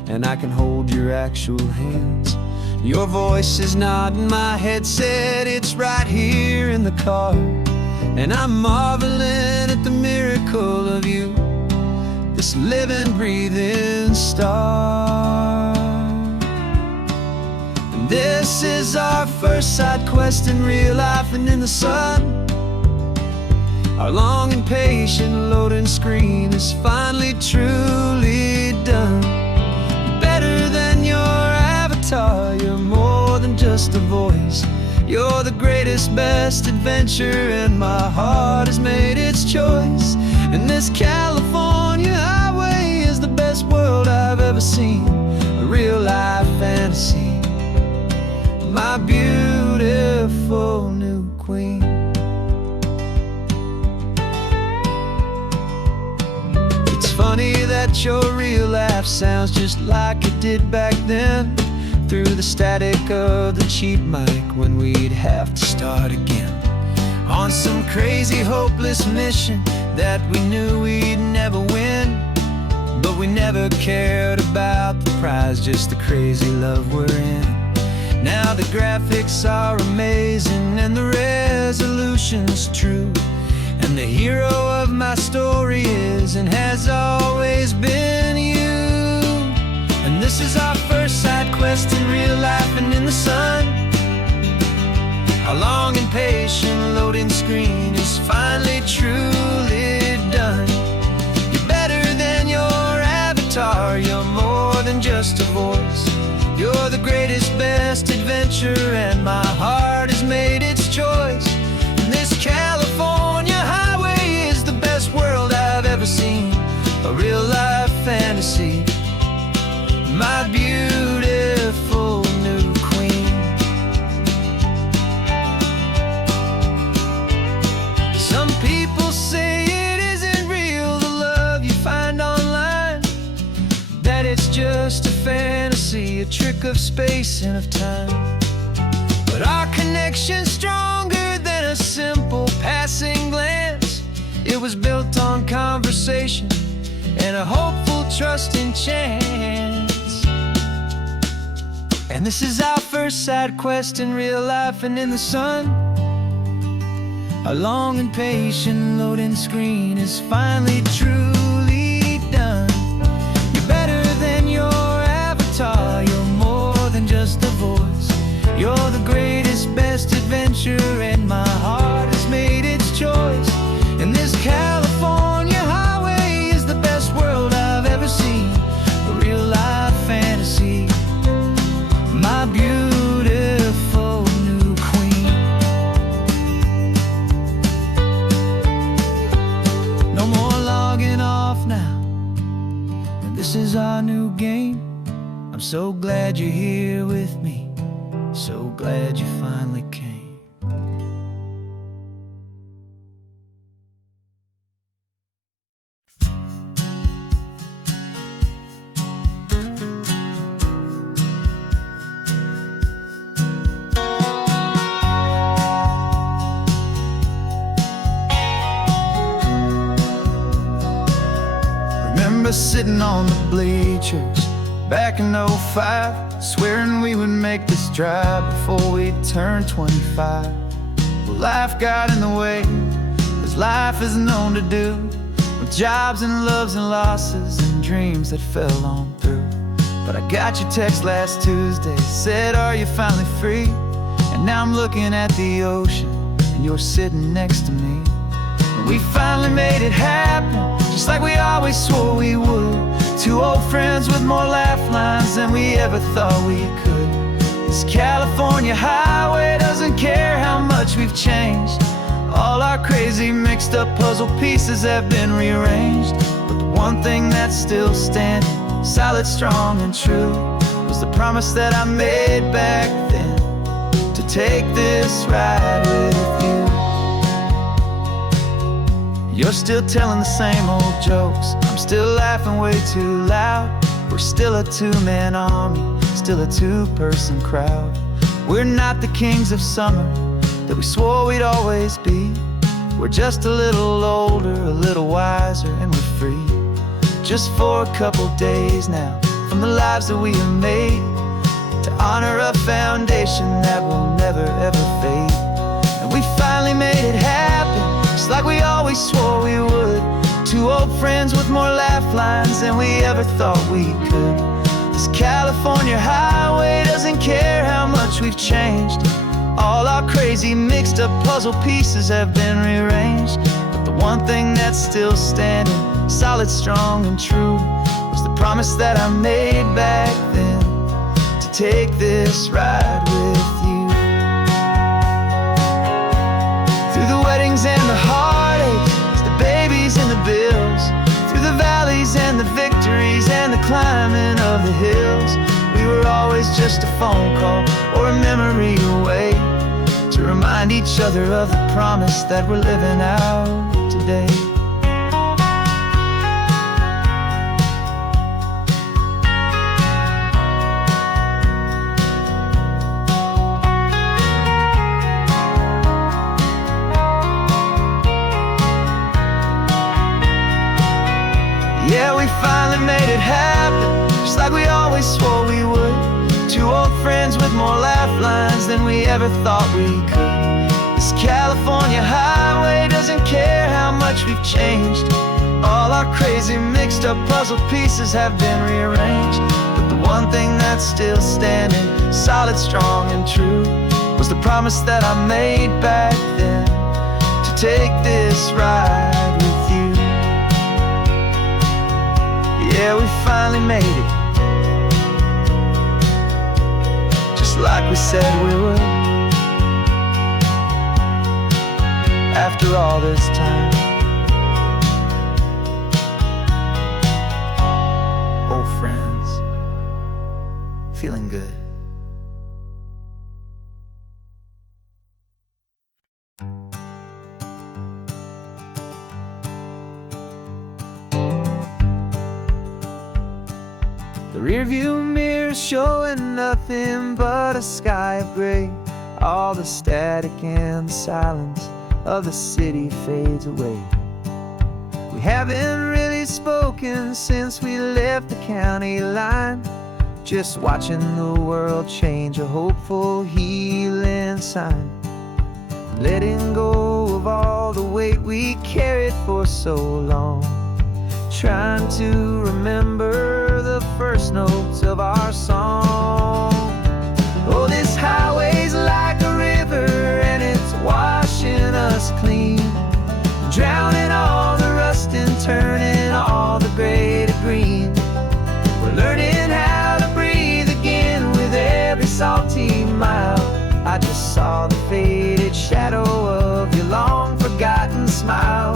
and I can hold your actual hands. Your voice is not in my headset, it's right here in the car. And I'm marveling at the miracle of you, this living, breathing star. And this is our first side quest in real life and in the sun. Our long and patient loading screen is finally truly done. Better than your avatar, you're more than just a voice. You're the greatest, best adventure, and my heart has made its choice. And this California highway is the best world I've ever seen, a real-life fantasy, my beautiful new queen. It's funny that your real life sounds just like it did back then, through the static of the cheap mic when we'd have to start again, on some crazy hopeless mission that we knew we'd never win. But we never cared about the prize, just the crazy love we're in. Now the graphics are amazing and the resolution's true, and the hero of my story is and has always been you. And this is our first side quest in real life and in the sun. Our long and patient loading screen is finally truly done. You're better than your avatar, you're more than just a voice. You're the greatest, best adventure, and my heart has made its choice. And this California highway is the best world I've ever seen, a real-life fantasy, my beautiful new queen. it's just a fantasy, a trick of space and of time. But our connection's stronger than a simple passing glance. It was built on conversation and a hopeful trusting chance. And this is our first side quest in real life and in the sun. Our long and patient loading screen is finally truly done. You're better than your avatar, you're more than just a voice. You're the greatest, best adventure, and my heart has made its choice. And this California highway is the best world I've ever seen, a real life fantasy, my beautiful new queen. No more logging off now, and this is our new game. I'm so glad you're here with me, so glad you finally came. Remember sitting on the bleachers back in '05, swearing we would make this drive before we turned 25. Well, life got in the way, as life is known to do, with jobs and loves and losses and dreams that fell on through. But I got your text last Tuesday, said, are you finally free? And now I'm looking at the ocean, and you're sitting next to me. And we finally made it happen, just like we always swore we would. Two old friends with more laugh lines than we ever thought we could. This California highway doesn't care how much we've changed. All our crazy mixed up puzzle pieces have been rearranged. But the one thing that's still standing, solid, strong and true, was the promise that I made back then, to take this ride with you. You're still telling the same old jokes, I'm still laughing way too loud. We're still a two-man army, still a two-person crowd. We're not the kings of summer that we swore we'd always be. We're just a little older, a little wiser, and we're free. Just for a couple days now, from the lives that we have made, to honor a foundation that will never ever fade. And we finally made it happen, just like we always swore we would. Two old friends with more laugh lines than we ever thought we could. This California highway doesn't care how much we've changed. All our crazy mixed up puzzle pieces have been rearranged. But the one thing that's still standing, solid, strong and true, was the promise that I made back then, to take this ride with you. Through the weddings and the heartaches, the babies and the bills, through the valleys and the victories and the climbing of the hills, we were always just a phone call or a memory away, to remind each other of the promise that we're living out today. Yeah, we finally made it happen, just like we always swore we would. Two old friends with more laugh lines than we ever thought we could. This California highway doesn't care how much we've changed. All our crazy mixed up puzzle pieces have been rearranged. But the one thing that's still standing, solid, strong and true, was the promise that I made back then, to take this ride with you. Yeah, we finally made it, just like we said we would. After all this time, old friends, feeling good. The rearview mirror showing nothing but a sky of gray. All the static and the silence of the city fades away. We haven't really spoken since we left the county line, just watching the world change, a hopeful healing sign. Letting go of all the weight we carried for so long, trying to remember the first notes of our song. Oh, this highway's like a river and it's washing us clean, drowning all the rust and turning all the gray to green. We're learning how to breathe again with every salty mile. I just saw the faded shadow of your long forgotten smile,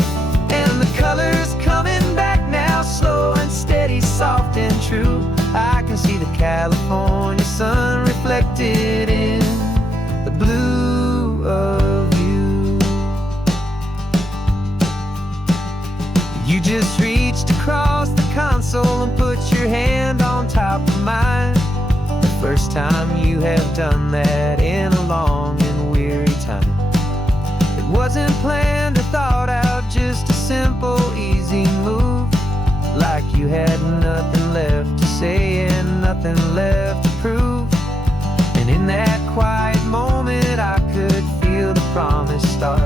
and the colors coming back now, slow and steady, soft and true. I can see the California sun reflected in the blue of you. You just reached across the console and put your hand on top of mine. The first time you have done that in a long and weary time. It wasn't planned or thought out, just a simple, easy move. Like you had nothing left to say and nothing left to prove. And in that quiet moment I could feel the promise start,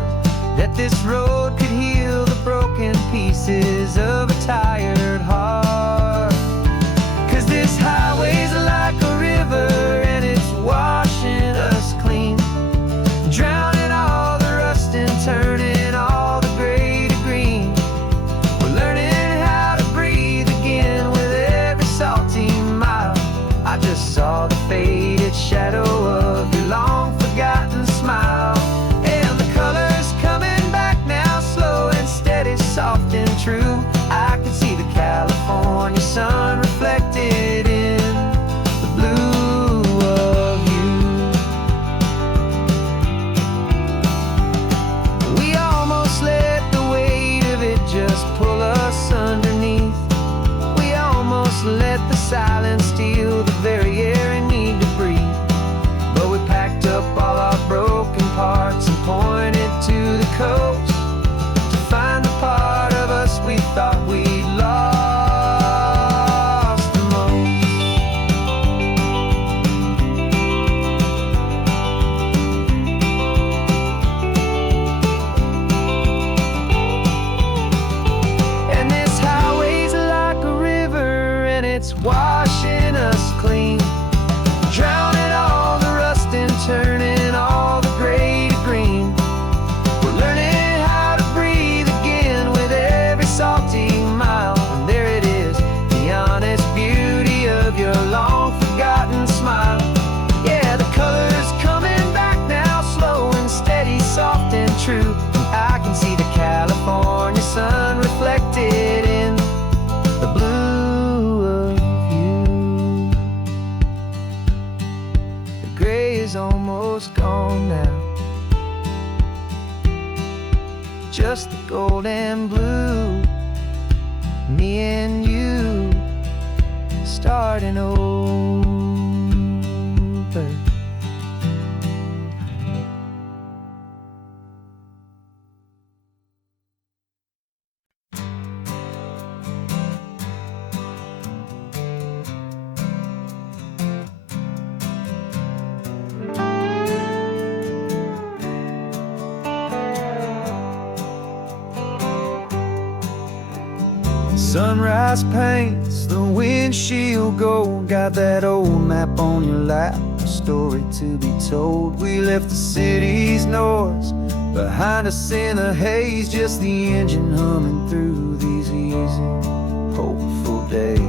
that this road could heal the broken pieces of a tired heart. 'Cause this highway's like a river and it's washing us clean, drowning all the rust and turning all the gray to green. We're learning how to breathe again with every salty mile. I just saw the faded shadow of your long forgotten smile, and the colors coming back now, slow and steady, soft and true. I can see the California sun reflected in the blue of you. We almost let the weight of it just pull us underneath. We almost let the silence steal the very air we need to breathe. But we packed up all our broken parts and pointed to the coast to find the part of us we thought we'd lost the most. And this highway's like a river and it's washing us clean, drowning all the rust and turning all the gray to green. We're learning how to breathe again with every salty mile. And there it is, the honest beauty of your long forgotten smile. Yeah, the colors coming back now, slow and steady, soft and true. I can see the California sun reflected in the blue of you. The gray is almost gone now, just the gold and blue. Me and you starting over. Sunrise paints the windshield gold. Got that old map on your lap, a story to be told. We left the city's noise behind us in the haze, just the engine humming through these easy, hopeful days.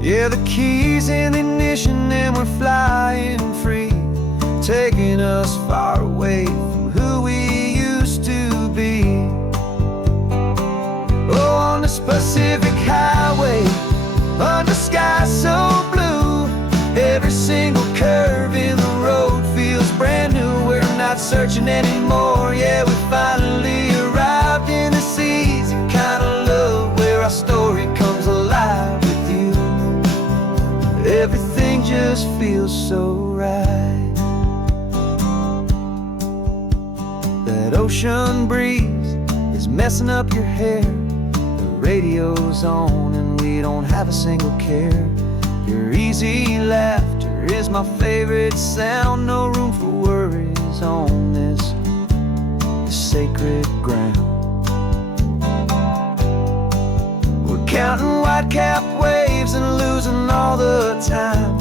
Yeah, the keys in the ignition and we're flying free, taking us far away from who we used to be. Oh, on this Pacific highway, under sky so blue, every single curve in the road feels brand new. We're not searching anymore, yeah, we finally arrived in this easy kind of love, where our story comes alive. feels so right. That ocean breeze is messing up your hair. The radio's on and we don't have a single care. Your easy laughter is my favorite sound. No room for worries on this sacred ground. We're counting white-capped waves and losing all the time,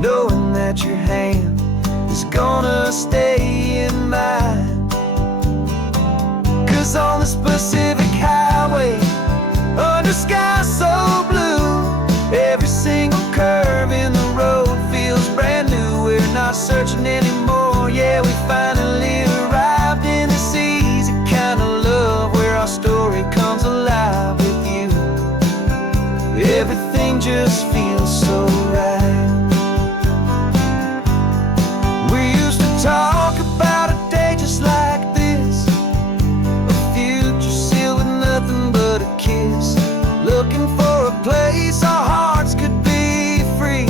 knowing that your hand is gonna stay in mine. 'Cause on this Pacific highway, under sky so blue, every single curve in the road feels brand new. We're not searching anymore, yeah, we finally arrived in this easy kind of love, where our story comes alive with you. Everything just feels so right. We used to talk about a day just like this, a future sealed with nothing but a kiss, looking for a place our hearts could be free.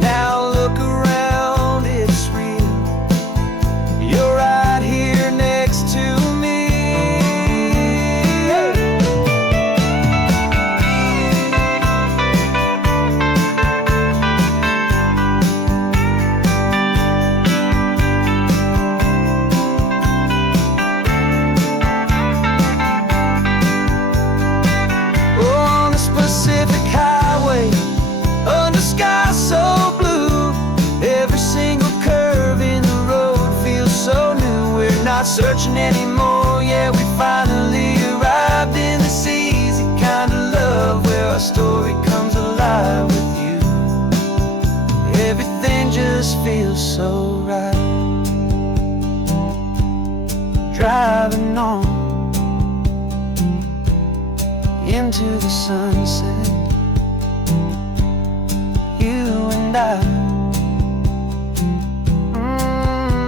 Now look around, it's real. You're right here next to me. On this Pacific highway, under sky so blue, every single curve in the road feels so new. We're not searching anymore, yeah, we finally arrived in this easy kind of love, where our story comes alive with you. Everything just feels so right. Driving on into the sunset, you and I,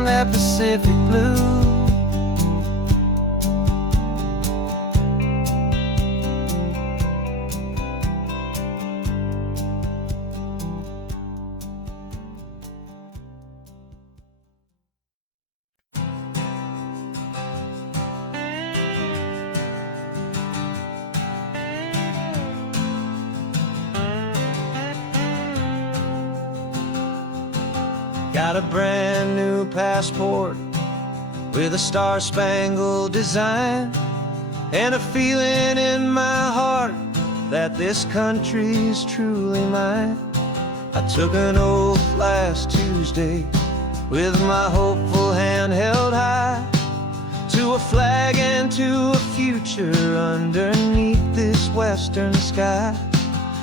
that Pacific blue. Got a brand new passport with a star-spangled design, and a feeling in my heart that this country's truly mine. I took an oath last Tuesday with my hopeful hand held high, to a flag and to a future underneath this western sky.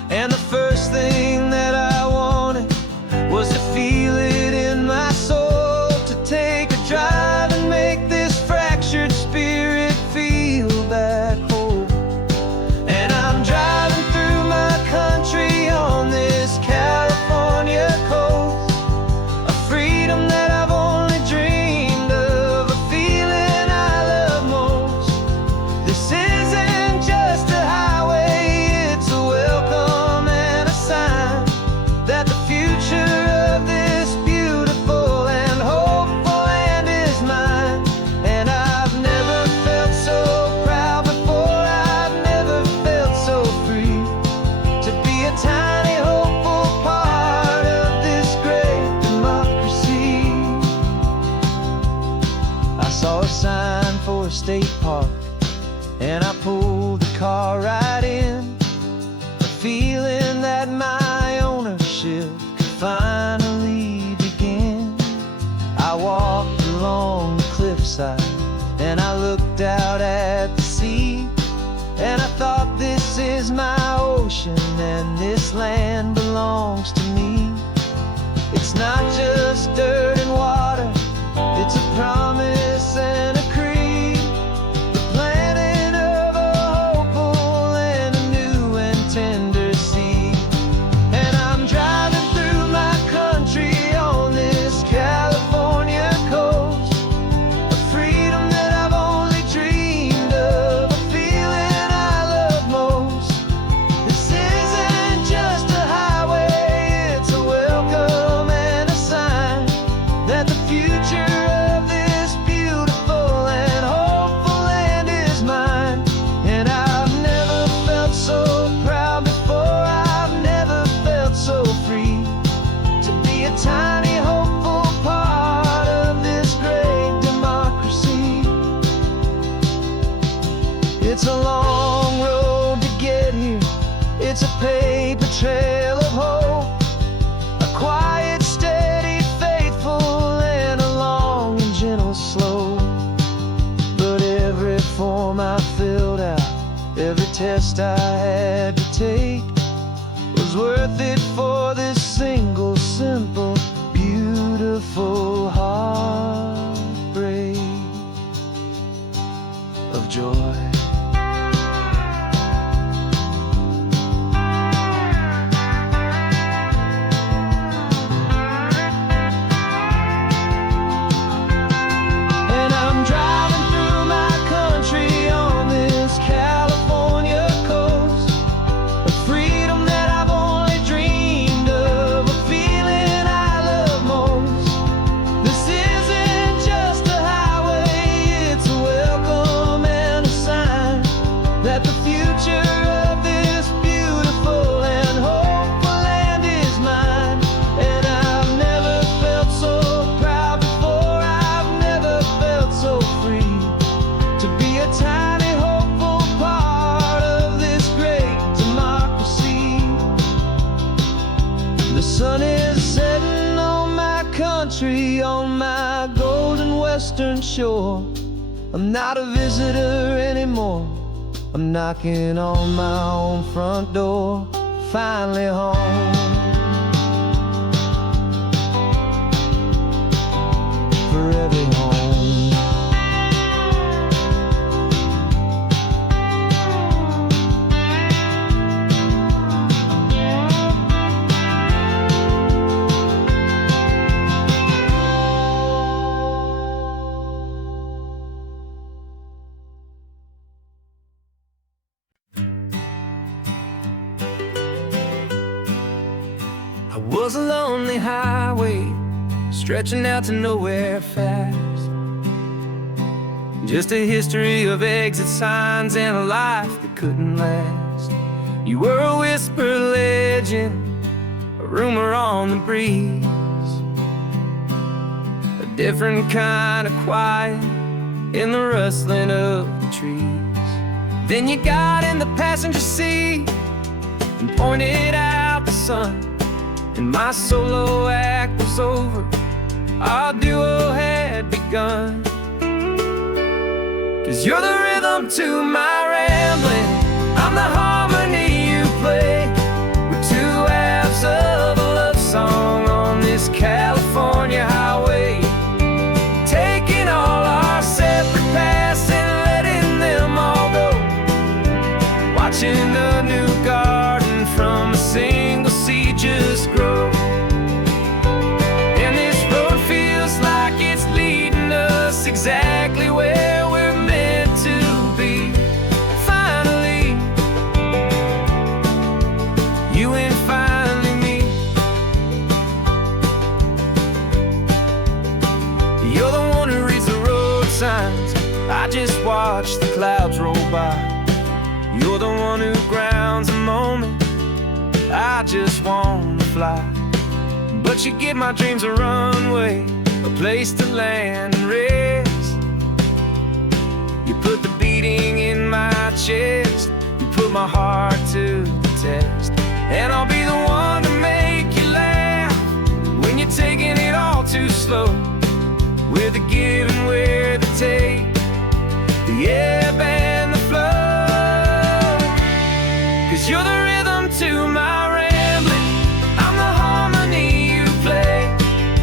And the first thing that I wanted was to feel it in my soul, to take a drive and make this fractured spirit feel back home. And I'm driving through my country on this California coast, a freedom that I've only dreamed of, a feeling I love most. This isn't just a highway, it's a welcome and a sign that the future of this beautiful and hopeful land is mine. And I've never felt so proud before, I've never felt so free, to be a tiny hopeful part of this great democracy. I saw a sign for a state park, and I pulled the car right in, a feeling that my ownership could finally begin. I walked along the cliffside and I looked out at the sea, and I thought, this is my ocean and this land belongs to me. It's not just dirt and water, it's a promise and a creed, the planting of a hopeful and a new and tender seed. And I'm driving through my country on this California coast, a freedom that I've only dreamed of, a feeling I love most. This isn't just a highway, it's a welcome test I had to take was worth it for this single, simple, beautiful heartbreak of joy. And I'm driving through my country on this California coast, a freedom that I've only dreamed of, a feeling I love most. This isn't just a highway, it's a welcome and a sign that the future of this beautiful and hopeful land is mine. And I've never felt so proud before, I've never felt so free to be a tiny hopeful part of this great democracy. The sun is setting on my country, on my golden western shore. I'm not a visitor anymore, I'm knocking on my own front door, finally home. Forever home. I was a lonely highway, stretching out to nowhere fast. Just a history of exit signs and a life that couldn't last. You were a whisper legend, a rumor on the breeze, a different kind of quiet in the rustling of the trees. Then you got in the passenger seat and pointed out the sun, and my solo act was over, our duo had begun. 'Cause you're the rhythm to my rambling, I'm the harmony you play. We're two halves of a love song on this California highway, taking all our separate paths and letting them all go, watching a new garden from a single seed just grow. And this road feels like it's leading us exactly where we're meant to be. Finally, you and finally me. You're the one who reads the road signs, I just watch the clouds roll by. You're the one who grounds a moment, I just wanna fly. But you give my dreams a runway, a place to land and rest. You put the beating in my chest, you put my heart to the test. And I'll be the one to make you laugh when you're taking it all too slow. We're the give and we're the take, the ebb and the flow. 'Cause you're the rhythm to my rambling, I'm the harmony you play.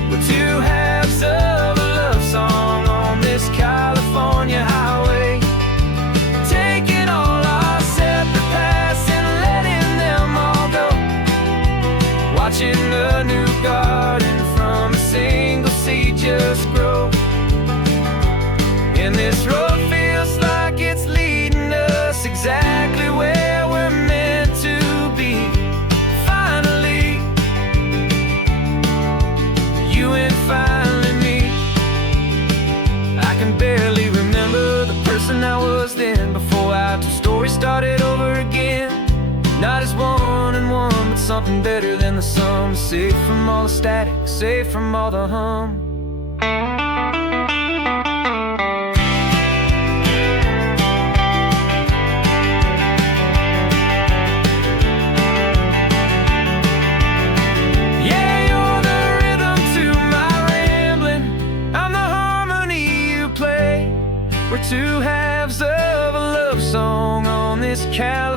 We're two halves of a love song on this California highway, taking all our separate paths and letting them all go, watching a new garden from a single seed just grow. And this road feels like it's leading us exactly where we're meant to be. Finally, you and finally me. I can barely remember the person I was then, before our two stories started over again. Not as one and one, but something better than the sum. Safe from all the static, safe from all the hum. We're two halves of a love song on this California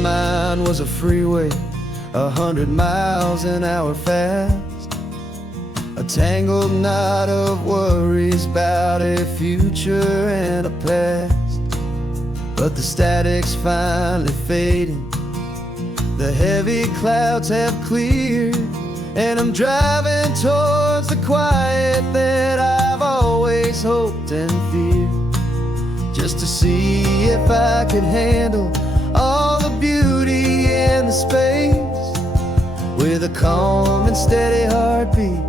mind was a freeway, 100 miles an hour fast, a tangled knot of worries about a future and a past. But the static's finally fading, the heavy clouds have cleared, and I'm driving towards the quiet that I've always hoped and feared, just to see if I could handle all the beauty and the space, with a calm and steady heartbeat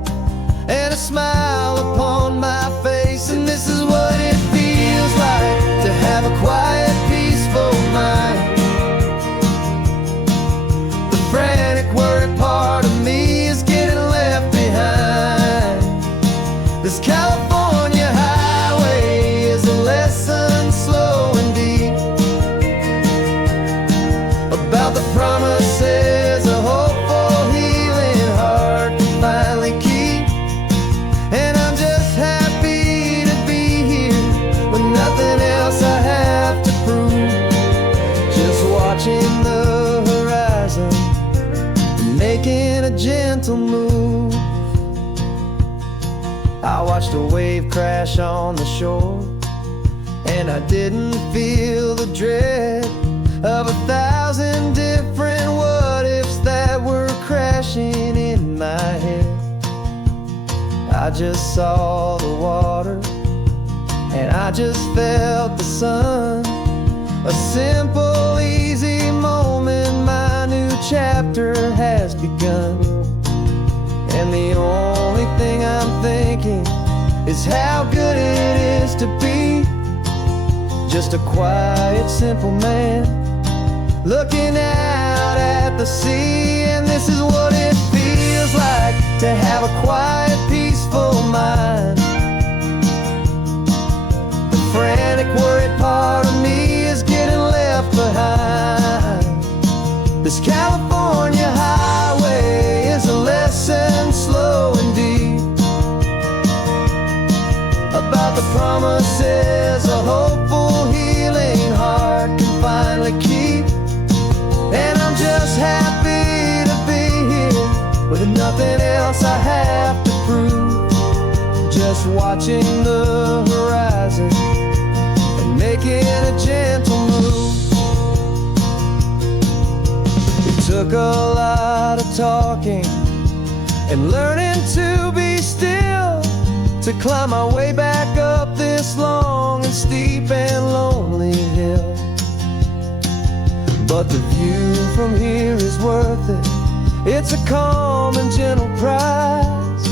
and a smile upon my face. And this is what it feels like to have a quiet, peaceful mind. The frantic, worried part of me is getting left behind. This California highway is a lesson, slow and deep, about the promises a hopeful, healing heart can finally keep. And I'm just happy to be here with nothing else I have to prove, just watching the horizon, making a gentle move. I watched a wave crash on the shore, and I didn't feel the dread of 1,000 different what-ifs that were crashing in my head. I just saw the water, and I just felt the sun. A simple, easy moment, my new chapter has begun. And the only thing I'm thinking is how good it is to be just a quiet, simple man looking out at the sea. And this is what it feels like to have a quiet, peaceful mind. The frantic, worried part of me is getting left behind. This California highway is a lesson, slow and deep, about the promises a hopeful, healing heart can finally keep. And I'm just happy to be here with nothing else I have to prove, just watching the horizon and making a gentle move. It took a lot of talking and learning to be still to climb my way back up this long and steep and lonely hill. But the view from here is worth it. It's a calm and gentle prize,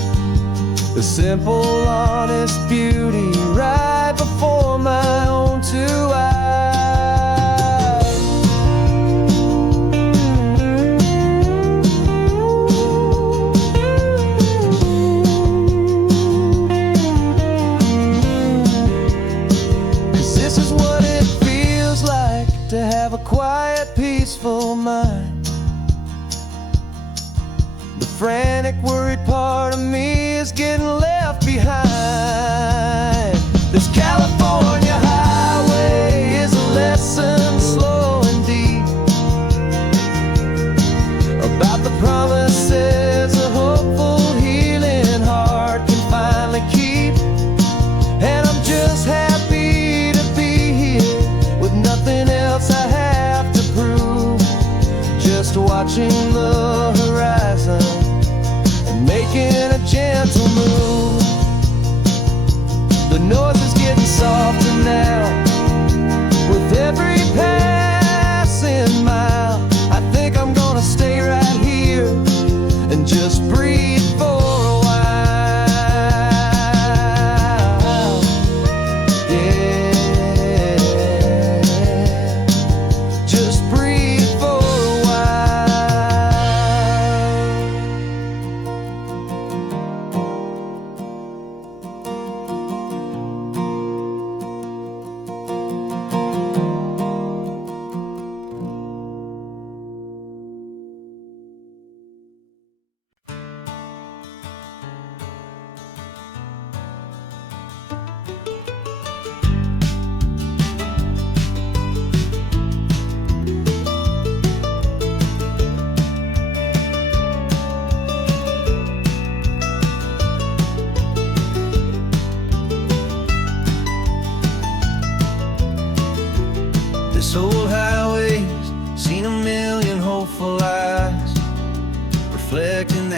the simple, honest beauty right before my own two eyes. To have a quiet, peaceful mind. The frantic, worried part of me is getting left behind. This California highway is a lesson, slow and deep, about the promises a hopeful, healing heart can finally keep. And I'm just happy to be here with nothing else I have to prove, just watching the horizon and making a gentle move. The noise is getting softer now with every passing mile. I think I'm gonna stay right here and just breathe for a while. Yeah.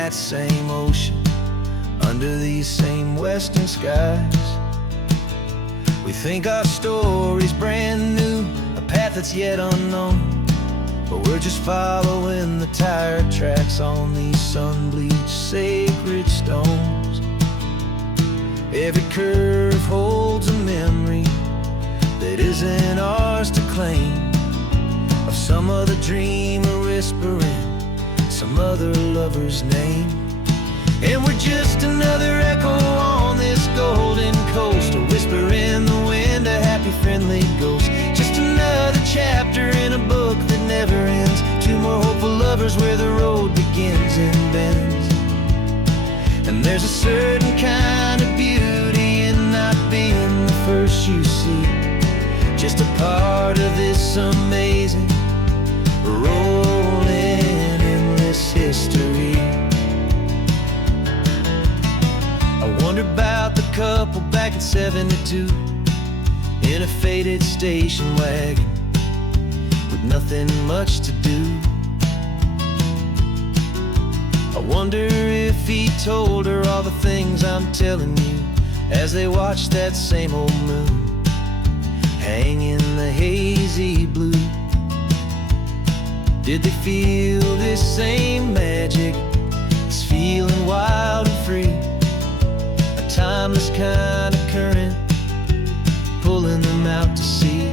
that same ocean, under these same western skies. We think our story's brand new, a path that's yet unknown, but we're just following the tire tracks on these sun-bleached sacred stones. Every curve holds a memory that isn't ours to claim, of some other dreamer whispering some other lover's name. And we're just another echo on this golden coast, a whisper in the wind, a happy friendly ghost. Just another chapter in a book that never ends, two more hopeful lovers where the road begins and bends. And there's a certain kind of beauty in not being the first you see, just a part of this amazing rolling endless history. I wonder about the couple back in '72 in a faded station wagon with nothing much to do. I wonder if he told her all the things I'm telling you as they watched that same old moon hang in the hazy blue. Did they feel this same magic, this feeling wild and free, a timeless kind of current pulling them out to sea?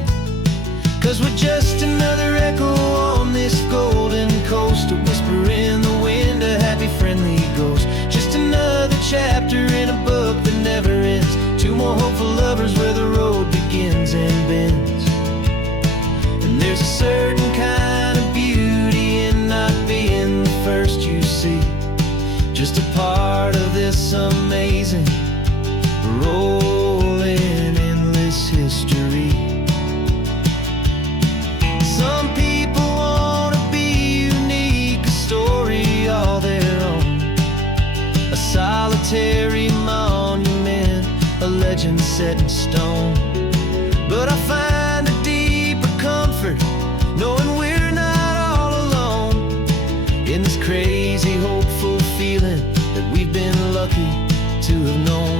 'Cause we're just another echo on this golden coast, a whisper in the wind, a happy friendly ghost. Just another chapter in a book that never ends, two more hopeful lovers where the road begins and bends. And there's a certain kind of beauty in not being the first you see, just a part of this amazing rolling endless history. Some people want to be unique, a story all their own, a solitary monument, a legend set in stone. But I find a deeper comfort knowing we're not all alone in this crazy hopeful feeling that we've been lucky to have known.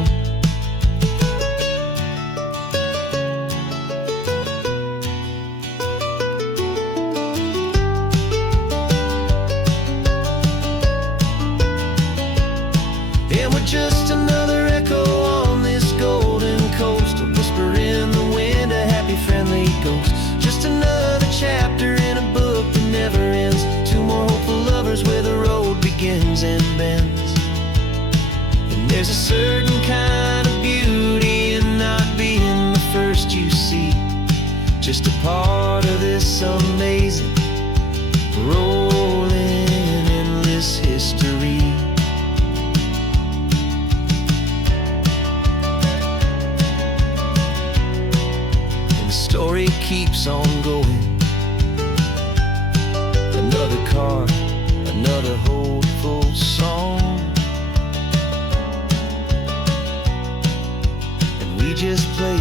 And we're just another echo on this golden coast, a whisper in the wind, a happy friendly ghost. Just another chapter in a book that never ends, two more hopeful lovers where the road begins and bends. And there's a certain kind of beauty in not being the first you see, just a part of this amazing rolling endless history. Story keeps on going, another car, another hopeful song, and we just play